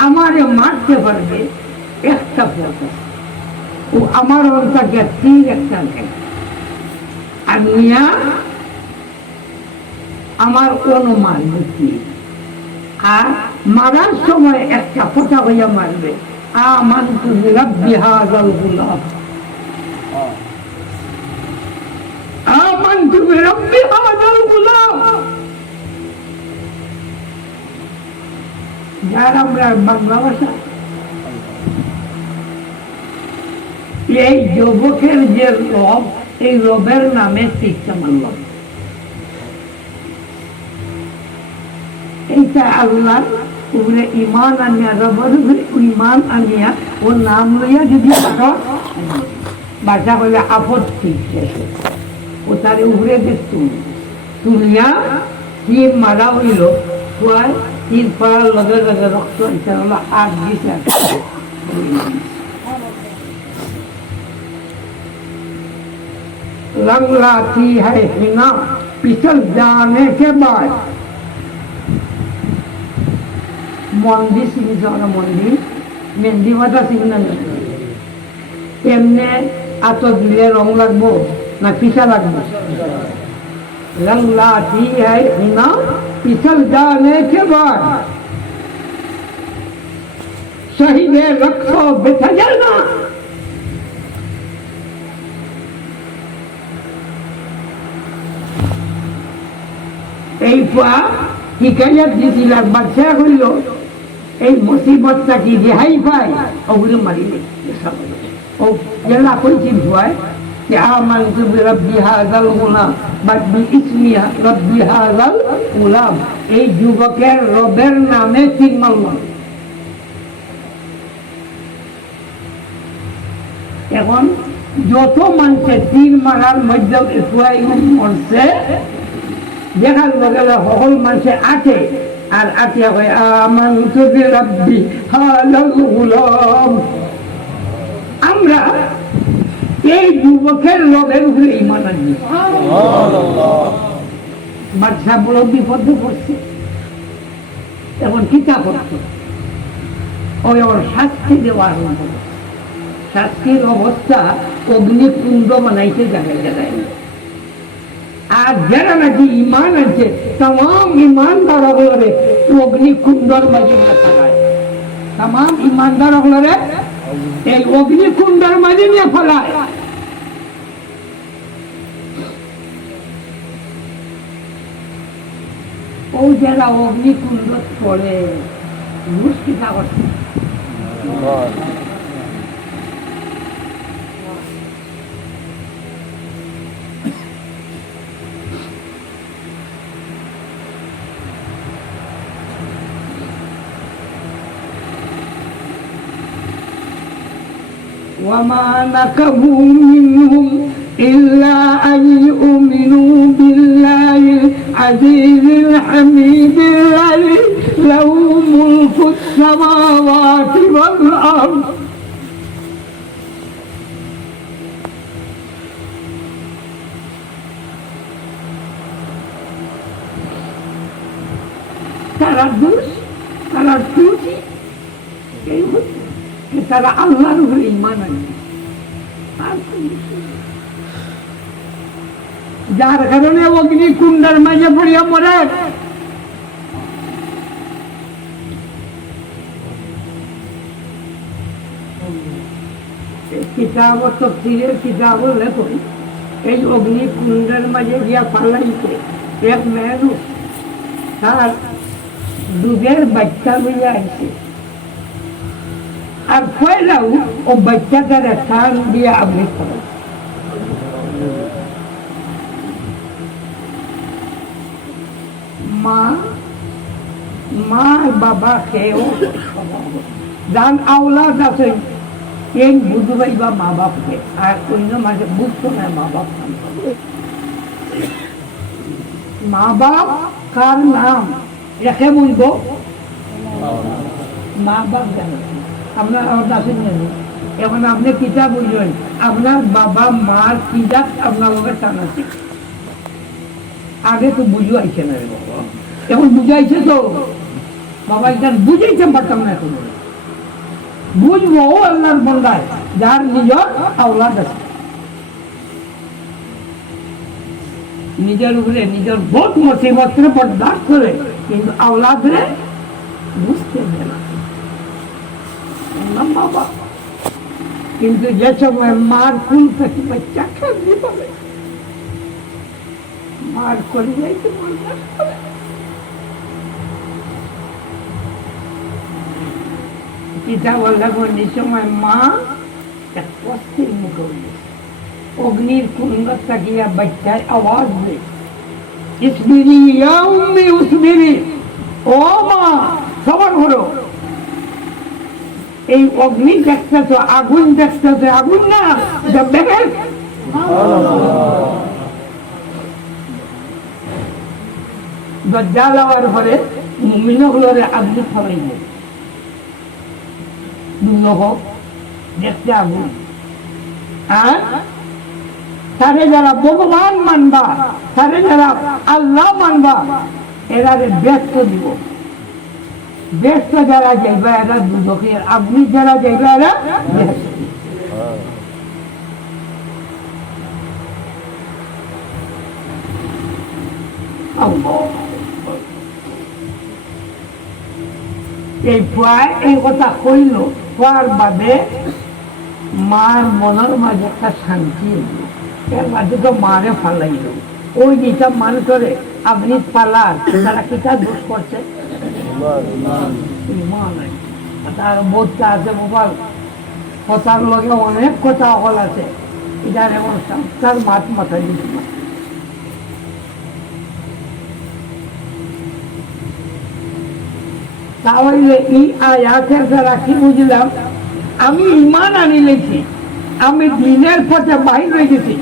আমারে মারতে পারবে একটা পথ ও আমার অন্তকে তীর একটা নেই আর মিয়া আমার অনুমান বুদ্ধি আর মারার সময় একটা কথা হইয়া মারবে আমানতু বিরাব্বি হাযাল গুলাম আমানতু বিরাব্বি হাযাল গুলাম যার আমরা বাংলা ভাষা এই যুবকের যে রব এই রবের নামে শিক্ষা মানলাম এইটা আল্লাহ উপরে ইমান আনিয়া রবের উপরে ইমান আনিয়া ওর নাম লইয়া যদি বাচ্চা করলে আপত্তি ও তার উপরে তুলিয়া তীর মারা হইল কুয়ায় তীর পড়ার লগে লগে রক্ত এটা হলো হাত দিছে रंग लाती है हिना पिछल जाने के बाद मंदिर सिंह जाना मंदिर मेहंदी माता सिंह ना एमने आतो दिले रंग लगबो ना पिछा लगबो रंग लाती है हिना पिछल जाने के बाद शहीद रखो बेटा जाना এই পা হিকায়াত দিছিল বাচ্চা হইল এই মুসিবতটা কি রেহাই পায় ওগুলো মারিলে ও জেলা কইছিল ভয় যে আমানতু বিরাব্বি হাযাল গুলাম বা বিইসমি রাব্বি হাযাল গুলাম এই যুবকের রবের নামে তীর মারলাম এখন যত মানুষের তীর মারার মধ্যে মরছে দেখার লগে সকল মানুষে আছে আর আটিয়া কয় আমানতু বিরাব্বি হাযাল গুলাম আমরা এই যুবকের রবের উপরে ঈমান আনি বাদশা বড় বিপদে পড়ছে এখন কিতা করছে ওই ওর শাস্তি দেওয়ার সাক্ষীর অবস্থা অগ্নিকুণ্ড বানাইতে জায়গায় জায়গায়। আর যারা নাকি ইমান আছে তাম ইমানদার হলরে অগ্নিকুণ্ডর মাঝে ফেলায়, তাম ইমানদার হলরে এই অগ্নিকুণ্ডের মাঝে নিয়ে ফেলায়। ও যারা অগ্নিকুণ্ড পড়ে মুশকিল করছে। وما نكبوا منهم إلا أن يؤمنوا بالله العزيز الحميد الذي له ملك السماوات والأرض তারা দোষ, তারা ত্রুটি, এই হচ্ছে তারা আল্লাহর উপরে ঈমান আনে। যার কারণে অগ্নিকুণ্ডের মাঝে পড়িয়া মরে। কিতাব তফসিরের কিতাব লেখো এই অগ্নিকুণ্ডের মাঝে গিয়া পালাইতে এক মেয়েরু তার দুধের বাচ্চা হইয়া আইছে। আর পয়লাও ও বাচ্চাটার কান দিয়ে আপনি করেন। মা বাবা খেয়েও যান আওলাদ আছে এই বুঝবাই বা মা বাপকে, আর অন্য মাঝে বুঝতো না মা বাপ। মা বাপ কার নাম রেখে বুঝবো, মা বাপ জানে। আপনার আওতাসে নেই, এখন আপনি কিতা বুঝলেন আপনার বাবা মার কিতা আপনার লোকের টান আছে। আগে তো বুঝো আইছে না, এখন বুঝাইছে তো বাবা এখানে বুঝাইতে পারতাম না। এখন বুঝবো আল্লাহর বন্দায় যার নিজের আওলাদ আছে, নিজের উপরে নিজের বহুত মুসিবতের বরদাস্ত করে, কিন্তু আওলাদরে বুঝতে দেয় না বাবা। কিন্তু যে সময় মার কুল থেকে বাচ্চা খেলতে পারে, মার করে যাইতে পিতা বললাম সময় মা এক অস্থির মুখে অগ্নির কুণ্ড তাকিয়া বাচ্চায় আওয়াজ দেয়, ইসবিরি ইয়া উম্মি উসবিরি, ও মা সবার হলো। এই অগ্নি দেখতেছো, আগুন দেখতেছো, আগুন না দরজা লাগার পরে মুমিনগুলোরে আগুন ফলাইব, দেখতে আগুন। আর তারে যারা ভগবান মানবা, তারে যারা আল্লাহ মানবা, এরা ব্যস্ত দিব। ব্যস্ত যারা যাইবা এরা দুদকের, আপনি যারা যাইবা এরা ব্যস্ত। এই প্রায় এই কথা কইল হওয়ার বাদে মার মনের মাঝে একটা শান্তি হইল। এর মাঝে তো মারে ফালাইল, ওই যেটা মান করে আপনি পালার তারা কিটা দোষ করছে, তার বোধটা আছে মোবাইল কথার লগে অনেক কথা অকল আছে, এটার এমন সংস্কার মাত মাথায় দিচ্ছে না। তাহলে এই আয়াতের দ্বারা কি বুঝলাম, আমি ইমান আনি লেছি, আমি দিনের পথে বাহির হয়ে গেছি,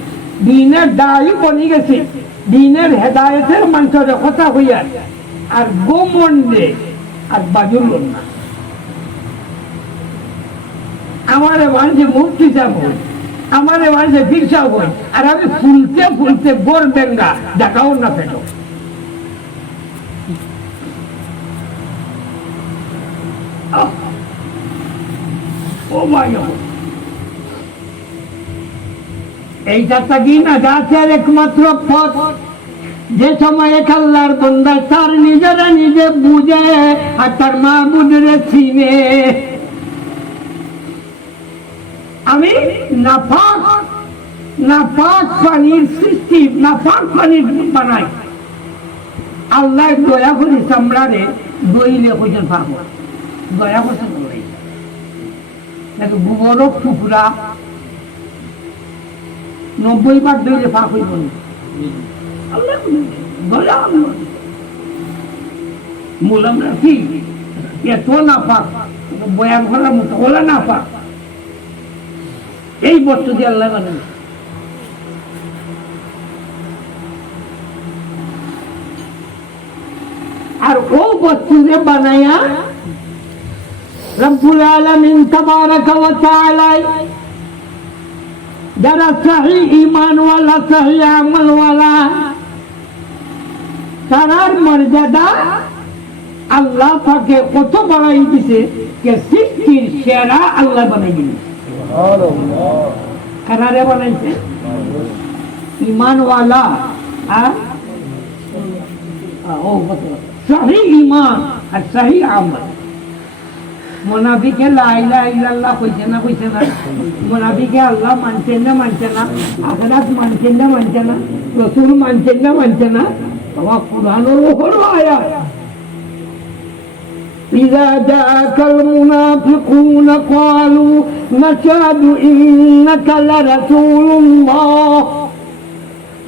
দিনের দায়ী বনি গেছি, দিনের হেদায়তের মানুষের কথা হইয়া, আর গোমন্ডে আর বাজুল না আমার মানুষে মুক্তি যাব, আমার মানুষে বিরসা হই, আর আমি ফুলতে ফুলতে গোর বেঙ্গা দেখাও না পেল। ও ভাই এইটা থাকি না গাছের একমাত্র পথ যে সময় এক আল্লাহর বান্দা তার নিজেরা নিজে বুঝে আর তার মাবুদরে চিনে। আমি নাপাক নাপাক পানির সৃষ্টি নাপাক পানির বানাই, আল্লাহ দয়া করে চামড়ারে দইলে কইছেন পাক দয়া করছেন দই গোবর টুকরা 90 বার দইলে পাক হইব না। আল্লাহ দয়া মুলাম রাখি এত নাপাক বয়ান করার মতো ওলা নাপাক এই বস্তু দিয়ে আল্লাহ বানান। আর ও বস্তু যে বানায়া রব্বুল আলামিন তাবারাকা ওয়া তাআলা যারা সহি ঈমান ওয়ালা সহি আমল ওয়ালা তারার মর্যাদা আল্লাহ পাকে কত বাড়াই দিছে যে সৃষ্টির সেরা আল্লাহ বানাই দিলেন। কারারে বানাইছে ঈমানওয়ালা আর সহি ঈমান আর সহি আমল। মুনাফিকে লা ইলাহা ইল্লাল্লাহ কইছে না কইছে না, মুনাফিকে আল্লাহ মানছে না মানছে না, আখিরাত মানছে না মানছে না, রাসূল মানছে না মানছে না। বাবা কুরআনের উপর আয়াত إذا جاءك المنافقون قالوا نشهد إنك لرسول الله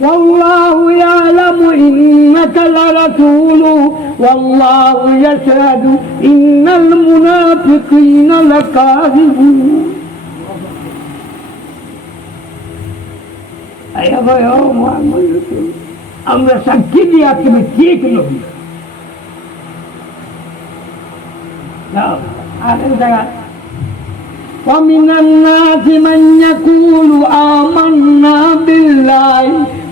والله يعلم إنك لرسوله والله يشهد إن المنافقين لكاذبون أيها محمد আমরা সাক্ষী দিয়া তুমি ঠিক নবী। ومن الناس من يقول آمنا بالله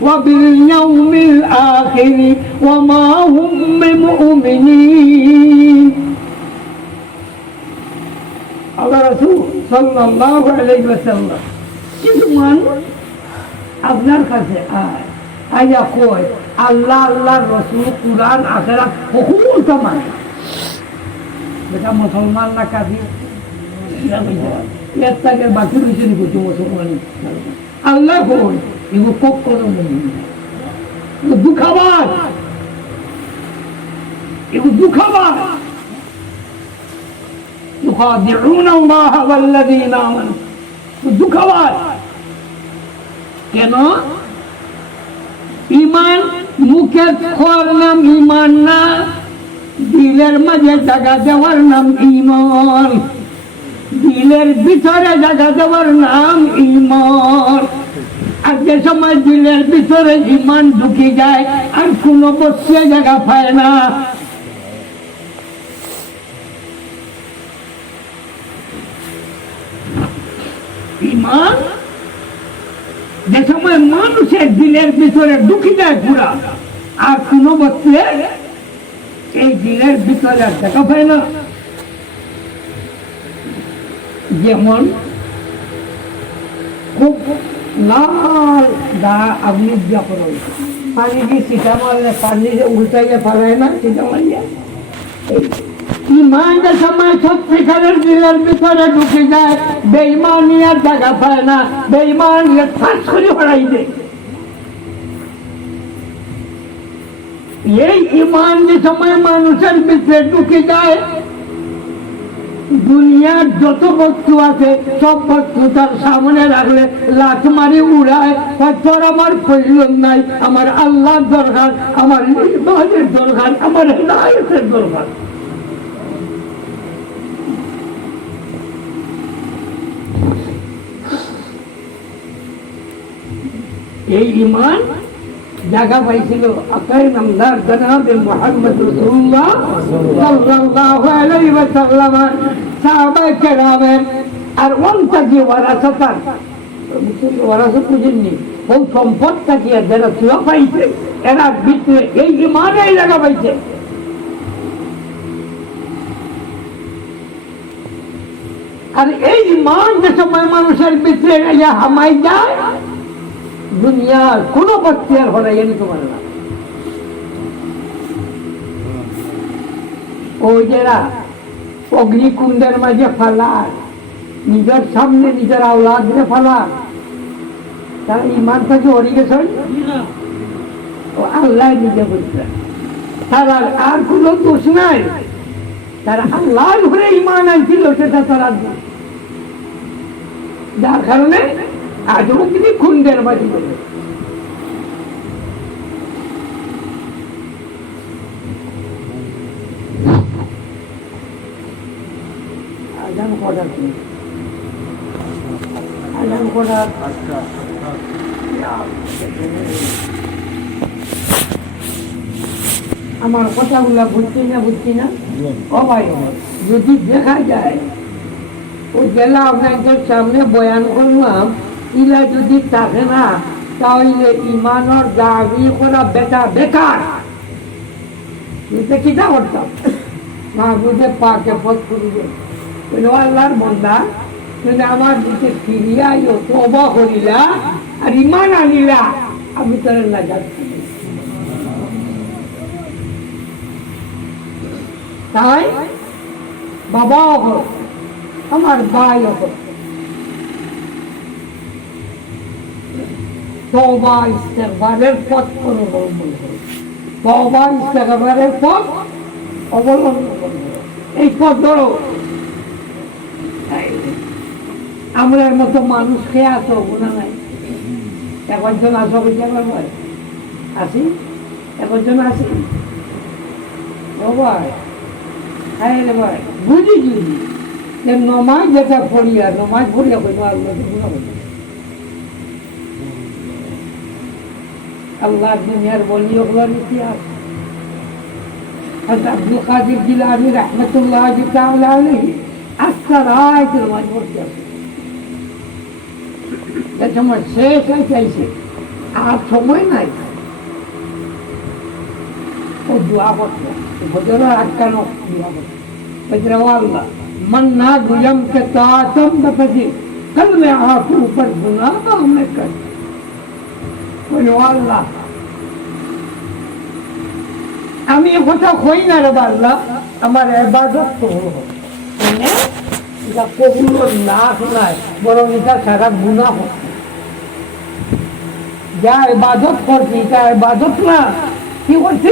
وباليوم الآخر وما هم بمؤمنين। الله رسول صلى الله عليه وسلم কিন্তু মানুষ আপনার কাছে আয়া কয় আল্লাহ আল্লাহর রাসূল কুরআন আখিরাত হুকুমত মানে বেটা মুসলমান না কাফির এর থেকে বাকি রয়েছে নি কিছু মুসলমান আল্লাহ কই এগুলো কখনো দুঃখাবাদ এগুলো দুঃখাবাদ يخادعون الله والذين آمنوا দুঃখাবাদ কেন ঈমান মুখের খোয়ার নাম ঈমান না, দিলের মাঝে জায়গা দেওয়ার নাম ঈমান, দিলের ভিতরে জায়গা দেওয়ার নাম ঈমান। আর যে সময় দিলের ভিতরে ঈমান ঢুকে যায় আর কোনো বস্তু জায়গা পায় না। ঈমান যে সময় মানুষের দিলের ভিতরে ঢুকে যায় পুরা আর কোনো বস্তু এই দিলের ভিতরে দেখা পায় না। যেমন খুব লাল দা আপনি দিয়া করো পানি দিয়ে সিটা মারলে পানি যে উল্টাইয়া পালায় না সিটা মারিয়া ঈমান যে সময় সত্যিকারের দিলের ভিতরে ঢুকে যায় বেঈমানি আর জায়গা পায় না, বেঈমানি ঠাস করে হড়াই দেয়। এই ঈমান যে সময় মানুষের ভিতরে ঢুকে যায় দুনিয়ার যত বস্তু আছে সব বস্তু তার সামনে রাখলে লাথ মারি উড়ায়। তোর আমার প্রয়োজন নাই, আমার আল্লাহর দরকার, আমার ইবাদতের দরকার, আমার হিদায়াতের দরকার। এই ঈমান জায়গা পাইছিল আকাই নামদার জনাবে মুহাম্মদ রাসূলুল্লাহ সাল্লাল্লাহু আলাইহি ওয়াসাল্লাম সাহাবায়ে কেরামের আর ওয়ান্তাজি ওয়ারাসাতান ওয়ারাসাত বুঝেননি ও সম্পদটা কি যারা ছিল পাইছে এরা ভিতরে এই ঈমানের জায়গা পাইছে। আর এই ঈমান যে সময় মানুষের ভিতরে হামাই যায় দুনিয়ার কোনো বক্তিয়ার হলাই নিতে পারে না। ওই যারা অগ্নিকুণ্ডের মাঝে ফালার, নিজের সামনে নিজের আওলাদ দিয়ে ফালার, তারা ইমান থেকে হরি গেছেন, ও আল্লাহ নিজে বলছেন তারা আর কোনো দোষ নাই, তারা আল্লাহর ঘরে ইমান আনছিল, সেটা তারা যার কারণে আজ অগ্নিকুণ্ডের মাঝে বলে আজান করার আজান করার আমার কথাগুলা বুঝছি না ও ভাই, যদি দেখা যায় ওই জেলা আপনাদের সামনে বয়ান করলাম, ইলা যদি থাকে না তাহলে ইমানের দাবি করা বেকার। কিটা করতাম মাহবুদে পাকে পথ করিবে, আল্লাহর বন্দা যদি আমার দিকে ফিরিয়া তওবা করিলা আর ইমান আনিলা, আমি তোর লাগাত তাই বাবাও হোক আমার ভাইও হোক, তওবা ইস্তেগফারের পথ অবলম্বন করো, তওবা ইস্তেগফারের পথ অবলম্বন করো, এই পথ ধরো। আমরা এর মতো মানুষ খেয়ে আসো গুণা নাই, একজন আসো বুঝতে পারবো আসি, একজন আসি ভাই ভাই বুঝি বুঝি যে নমাজ যেটা পড়িয়া নমাজ পড়িয়া করবো আল্লাহ দুনিয়ার বলি ওগুলোর ইতিহাস। আব্দুল কাদের জিলানী রহমতুল্লাহ তাআলা আলাইহি আজকা রাত নমাজ পড়তে আসে, যে সময় শেষ হয়ে চাইছে আর সময় নাই, ও দোয়া করতে বজরের আটকানো দোয়া করতে बजरा अल्लाह मन ना गुजम के तातम बफजी कल में आंखों ऊपर गुनाह का हमें कर बोलो अल्लाह আমি কথা কই না রে আল্লাহ, আমার ইবাদত করব মানে এটা কবুল না হয়, বরং এটা সারা গুনাহ যা ইবাদত করছি এটা ইবাদত না, কি করছি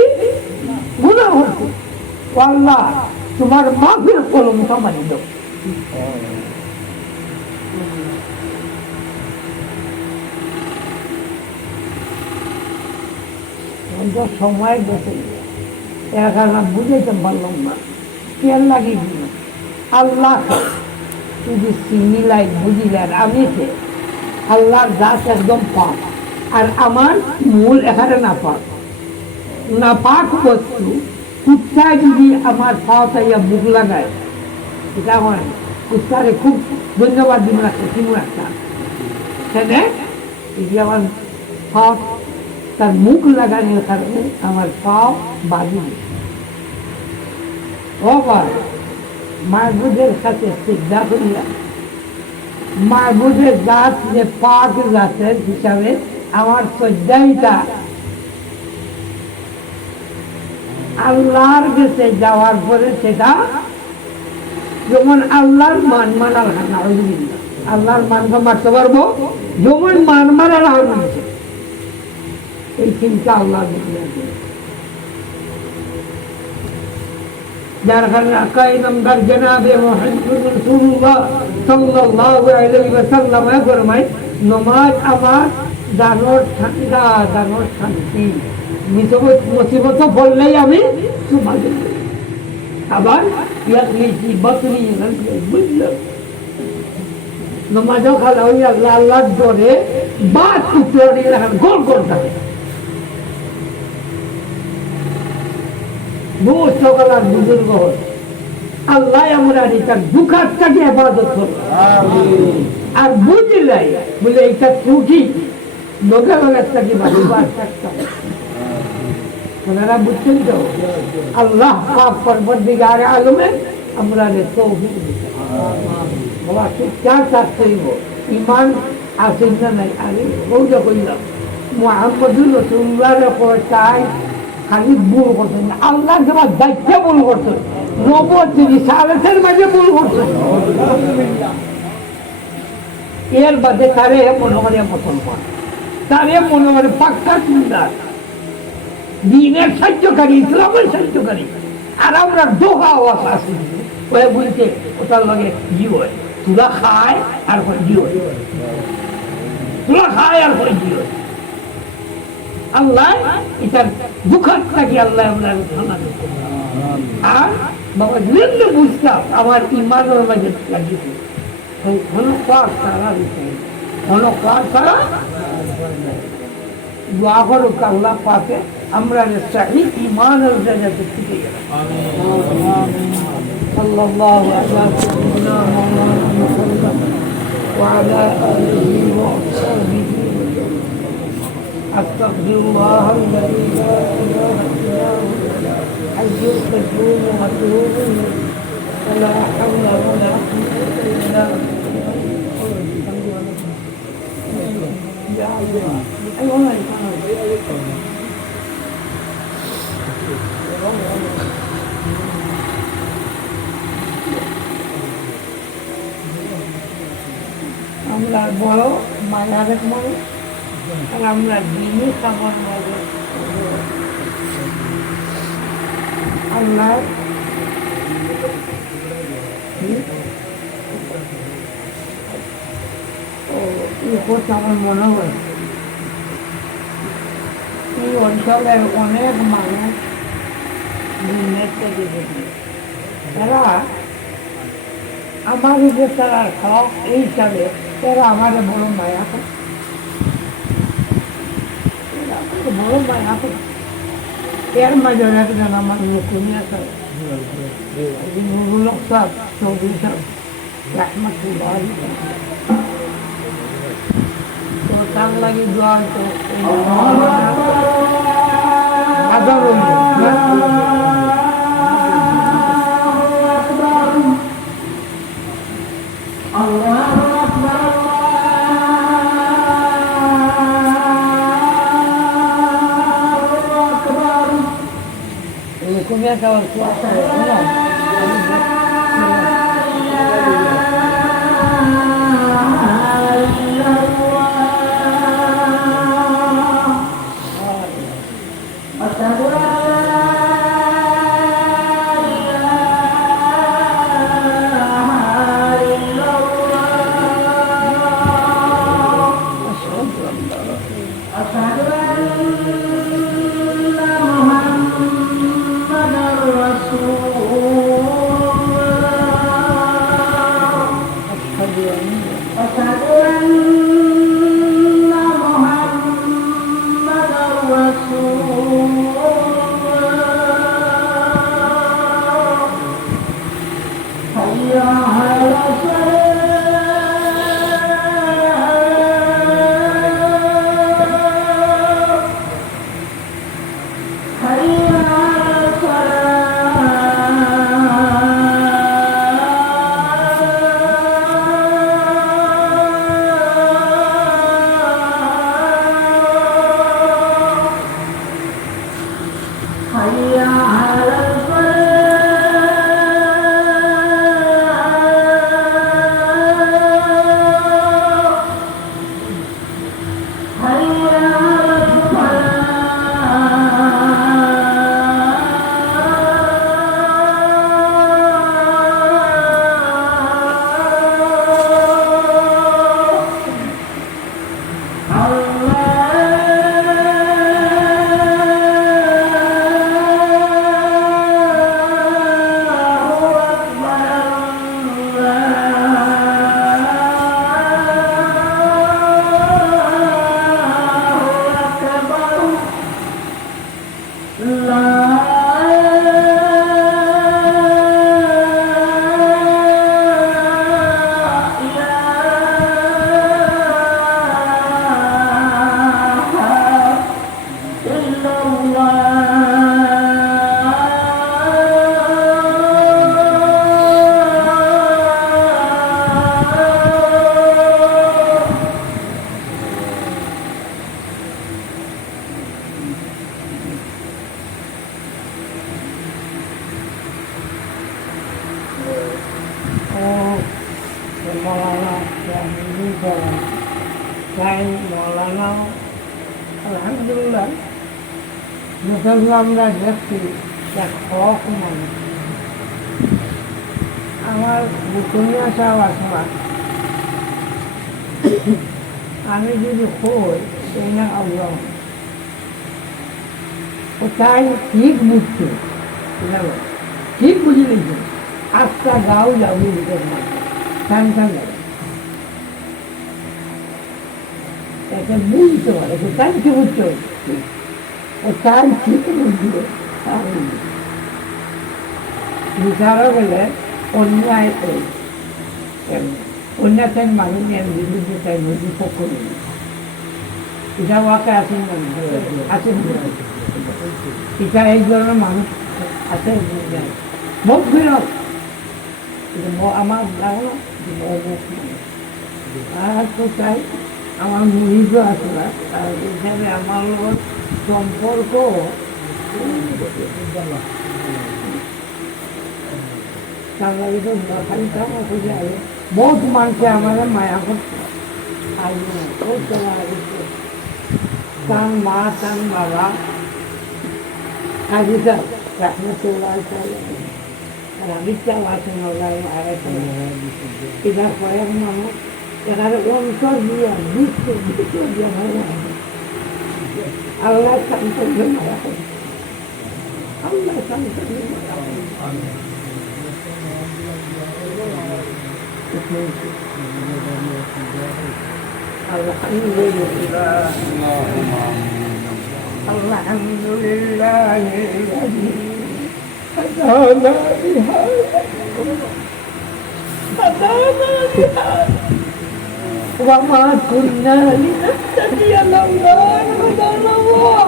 গুনাহ করছি। আল্লাহ তোমার মাফির কলমটা মানি দাও। সময় গেছে এখন বুঝাইতে পারলাম না, তেল লাগিয়ে দিল আল্লাহ যদি চিনিলাই বুঝিলেন আমি আল্লাহর গাছ একদম পাক, আর আমার মূল এখানে না পাক বস্তু কুত্তায় যদি আমার পাওয়া বুক লাগায়, এটা হয় কুত্তারে খুব ধন্যবাদ দিব রাখছে কিমু একটা সেনে আমার পাও তার মুখ লাগানোর কারণে আমার পাও বাজি ও ভাই মাহবুদের কাছে সিদ্ধা করিয়া মাহবুদের জাত যে পাক জাতের হিসাবে আমার শ্রদ্ধাইটা আল্লাহর কাছে যাওয়ার পরে সেটা যেমন আল্লাহর মান মানার আল্লাহর মানকে মারতে পারবো, যেমন মান মানার হয়েছে এই চিন্তা আল্লাহ যার কারণে আকাই নামদার জনাবে মুহাম্মদ রাসূলুল্লাহ সাল্লাল্লাহু আলাইহি ওয়াসাল্লাম ফরমায় নামাজ আমার জানোর ঠান্ডা জানোর শান্তি, মুসিবত বললেই আমি আবার নমাজও খালা ওই আল্লাহ আল্লাহর জোরে বা টুকরি গোল গোল থাকে সকালার বুজুর্গ হল আল্লাহ আমরা তার দুঃখার থেকে ইবাদত করব আর বুঝলাই বলে এটা ত্রুটি লোকের থেকে বাড়িবার চেষ্টা ওনারা বুঝছেন তো আল্লাহ পাক পরবর্তীকারে আলমে আমরা তৌফিক দিতে বাবা ঠিক চার কাজ করিব ইমান আসেন না নাই আরে ওইটা কইলাম মোহাম্মদুর রসুল্লাহ চাই খালি ভুল করছেন আল্লাহ তোমার দায়িত্বে ভুল করছেন নবী সালের মাঝে ভুল করছেন এর বাদে তারে মনে করে মুসলমান তারে মনে করে পাক্কা চিন্তার দিনের সাহায্যকারী ইসলামের সাহায্যকারী আর আমরা দোহা আওয়াজ আসি ওই বলছে ওটার লগে জি হয় তুলা খায় আর জি হয় তুলা খায় আর জি হয় আল্লাহ এটার দুঃখাত থাকি আল্লাহ আর বাবা যেমনি বুঝতাম আমার ইমানের মাঝে লাগিয়েছে ঘন কাজ তারা ঘন কাজ তারা দোয়া করুক আল্লাহ পাকে আমরা চাই ইমানের জায়গাতে ফিরে গেলাম সাল্লাল্লাহু আলাইহি ওয়াসাল্লাম وعلى آله وصحبه أستغفر الله الذي لا إله إلا هو الحي القيوم وأتوب إليه ولا حول ولا قوة إلا بالله يا الله أيها আমরা বড় মায়ারের মনে আর আমরা দিনই খাবার মনে আল্লাহ এই কথা আমার মনে হয় এই অঞ্চলের অনেক মানুষ দিনের থেকে দেখে তারা আমার যে তারা হক এই হিসাবে তারা আমার বড় মায়া বড় মায়া এর মাঝে একজন আমার মুকুনিয়া সাহেব নুরুল হক সাহেব চৌধুরী সাহেব রহমতুল্লাহ তো তার লাগে দোয়া তো comienza a मौलाना साईं मौलाना আলহামদুলিল্লাহ যতগুলো আমরা দেখছি এক হক মানুষ আমার বুকুনিয়া সাহেব আসবা আমি যদি হই সেই না আল্লাহ কোথায় ঠিক বুঝছে ঠিক বুঝে নিচ্ছে আস্তা গাও যাবো স্যামসাং এটা বুঝতে পারে কোথায় কি বুঝতে কোথায় ঠিক বুঝবে বিচারও গেলে অন্যায় অন্যায় মানুষ নিয়ে বিরুদ্ধে চাই নদী পক্ষ নেই এটা ওয়াকে আছেন আছেন এটা এই ধরনের মানুষ আছে বহুত বিরল আমার লাগলো আর তো চাই আমার মুড়িও আছে না আর এখানে আমার লগত সম্পর্ক বহুত মানুষে আমাদের মায়া করছে তার মা তার বাবা আজিটা রহমতুল্লাহ আর আমি চাও আছেন এটার পরে মানুষ এখানে অন্তর দিয়ে বিশ্ব দিয়ে আল্লাহ শান্তি মায়া করে আল্লাহ শান্তি الحمد لله الذي هدانا بهذا وما كنا لنهتدي لولا أن هدانا الله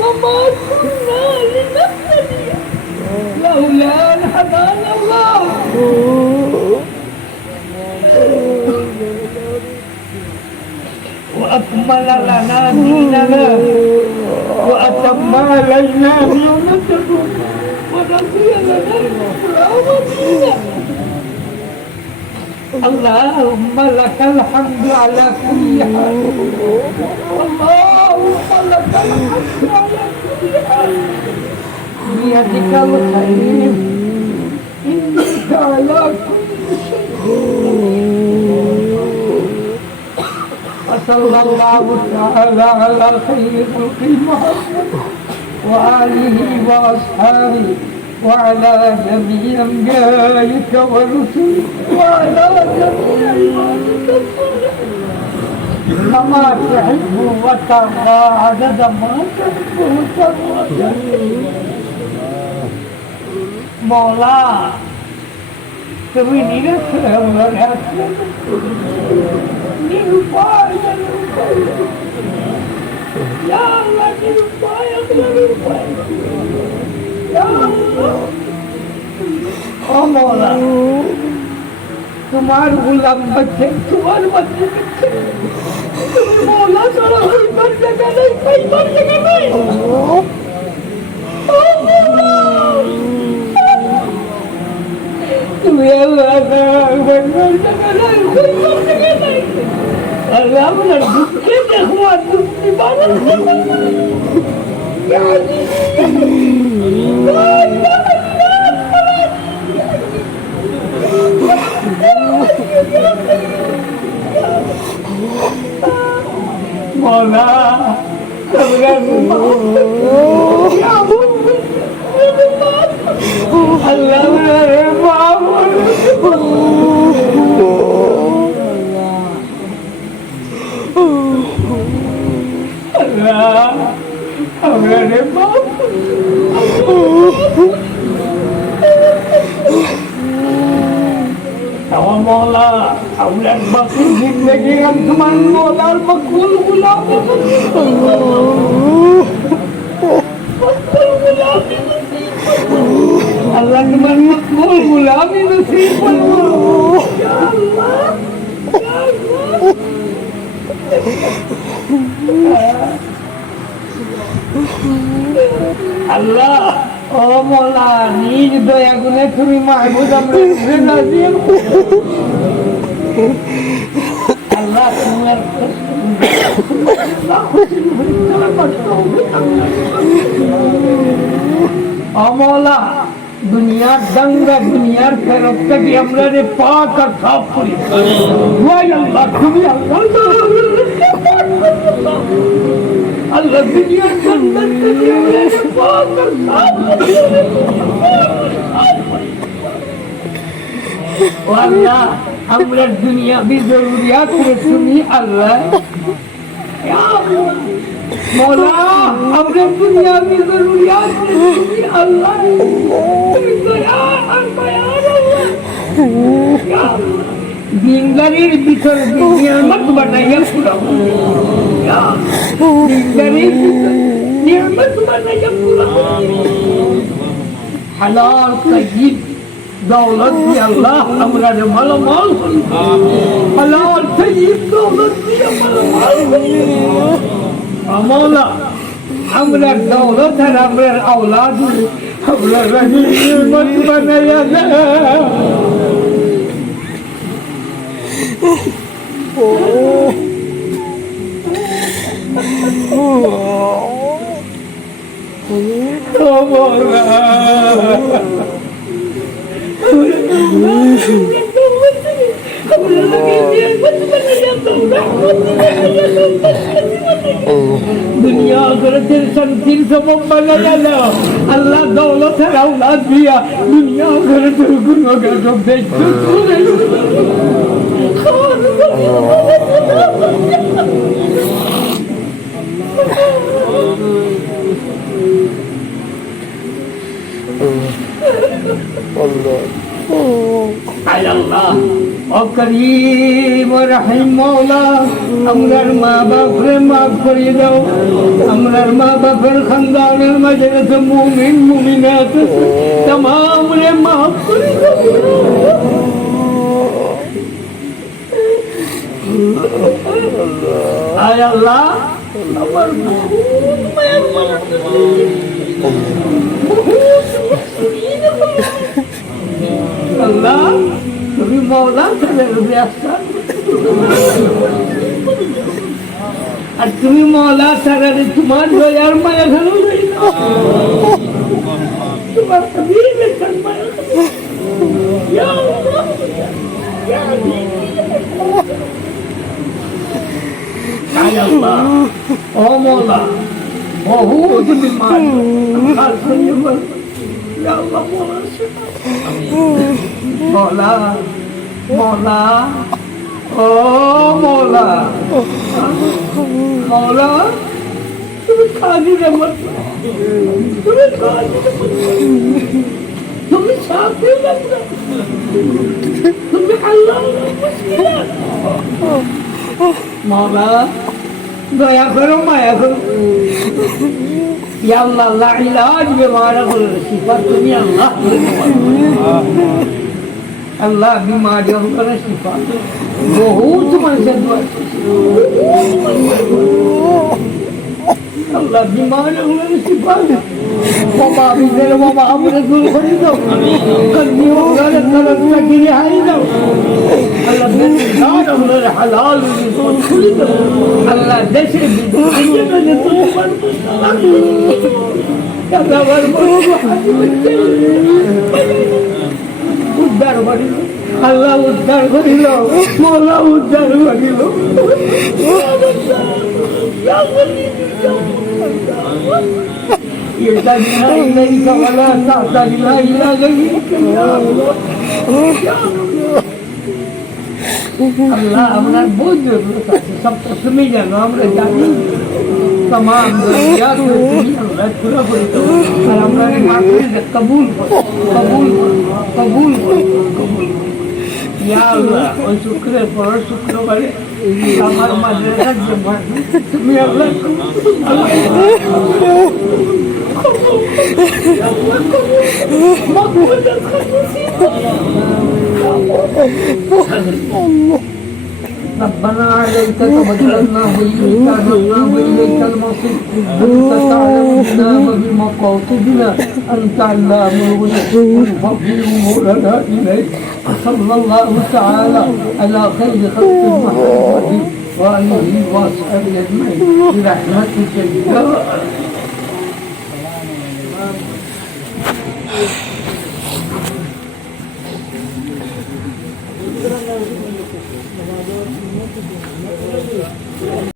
وما كنا لنهتدي لولا أن هدانا الله وأكمل لنا ديننا وأتم علينا نعمته ورضي لنا الإسلام دينا اللهم لك الحمد على كل حال اللهم لك الحمد على كل حال بيدك الخير إنك على كل شيء وصلى الله تعالى على خير خلق محمد وآله وأصحابه وعلى جميع أنبيائك ورسلك وعلى جميع عبادك الصالحين كما تحب وترضى عدد ما تحب وترضى مولا তুমি নিরক্ষর মনে আছে নিরুপায় আল্লাহ নিরুপায় আল্লাহ নিরুপায় ও মৌলা তোমার গুলাম বচ্চে তোমার বচ্চে তুমি মৌলা ছাড়া হইবার জায়গা নেই পাইবার জায়গা নেই ও মৌলা তুমি আল্লাহ হইবার জায়গা নেই হইবার জায়গা নেই আল্লাহ আপনার দুঃখে দেখো আর দুঃখী বানান মৌলা আল্লাহ मौला औलाद बाकी जिंदगी हम तुम्हारे मौला मकबूल गुलाम अल्लाह तुम्हारे मकबूल गुलामी नसीब फरमाओ या अल्लाह या अल्लाह ও মোলা নিজ দয়া গুণে তুমি মাহবুব আমরা রাজি আল্লাহ তোমার অমলা দুনিয়ার দাঙ্গা দুনিয়ার ফেরত থেকে আমরা রে পাক আর সাফ করি আল্লাহ তুমি আল্লাহ আল্লাহ দুনিয়ার দাঙ্গা থেকে আমরা রে পাক আর সাফ করি আল্লাহ আমরা দুনিয়া भी जरूरियात में सुनी अल्लाह मौला हमने दुनिया की जरूरियात में सुनी अल्लाह दीनदारीर ভিতর নিয়ামত বানাইয়া পুরাও দীনদারির ভিতর নিয়ামত বানাইয়া পুরাও হালাল তাইয়িব दौलत भी अल्लाह हमरा ने माल हलाल तय्यब दौलत भी माल मौला हमरा दौलत है हमरा औलाद हमरा रही मत बनाया ओ मौला दुनिया तेरे संकीर सबब बनाया ना अल्लाह दौलत है औलाद दिया दुनिया तेरे गुनों का सब देख Allah और करीम और रहीम मौला हमर माँ बाप रे माफ कर दो हमर माँ बाप रे खानदान मजलिस मुमिन मुमिनात तमाम रे माफ कर दो आय अल्लाह हमर अल्लाह তুমি মৌলা আর তুমি মৌলা ছাড়া তোমার দয়ার মায়া ধরো তোমার ও মৌলা বহুত বিমান मौला मौला ओ मौला मौला तुम्हें खाली मत तुम्हें खाली तुम्हें साफे लगता तुम्हें अल्लाह मौला दया करो माया करो या अल्लाह ला इलाज बीमार सिफा तुम्हें अल्लाह अल्लाह बीमारियों का शिफा बहुत मन से दुआ अल्लाह बीमारियों का शिफा बाबा भी तेरे बाबा हमने दूर कर दो कभी होगा तरफ से गिरे हाई दो अल्लाह बेकार हमने हलाल खुल दो अल्लाह जैसे भी मैंने तो पर क्या वर्ब उद्धार करिल अल्लाह उद्धार करिल मौला उद्धार करिल ये दादिना नहीं कमला दादिना इला गई अल्लाह हमरा बहुत जरूरत है सब तो सुनी जानो हमरा जानी तमाम जरूरियात अल्लाह पूरा कर दो और हमरा ने माफी से कबूल कबूल कबूल कबूल या अल्लाह और शुक्र पर शुक्र करे हमार मदरसा जमा तुम्हें अल्लाह ربنا عليك توكلنا وإليك أنبنا وإليك المصير أنت تعلم بنا وبمقاصدنا أنت علام الغيوب والفضل أمورنا إليك صلى الله تعالى على خير خلق محمد وآله وأصحابه أجمعين برحمتك يا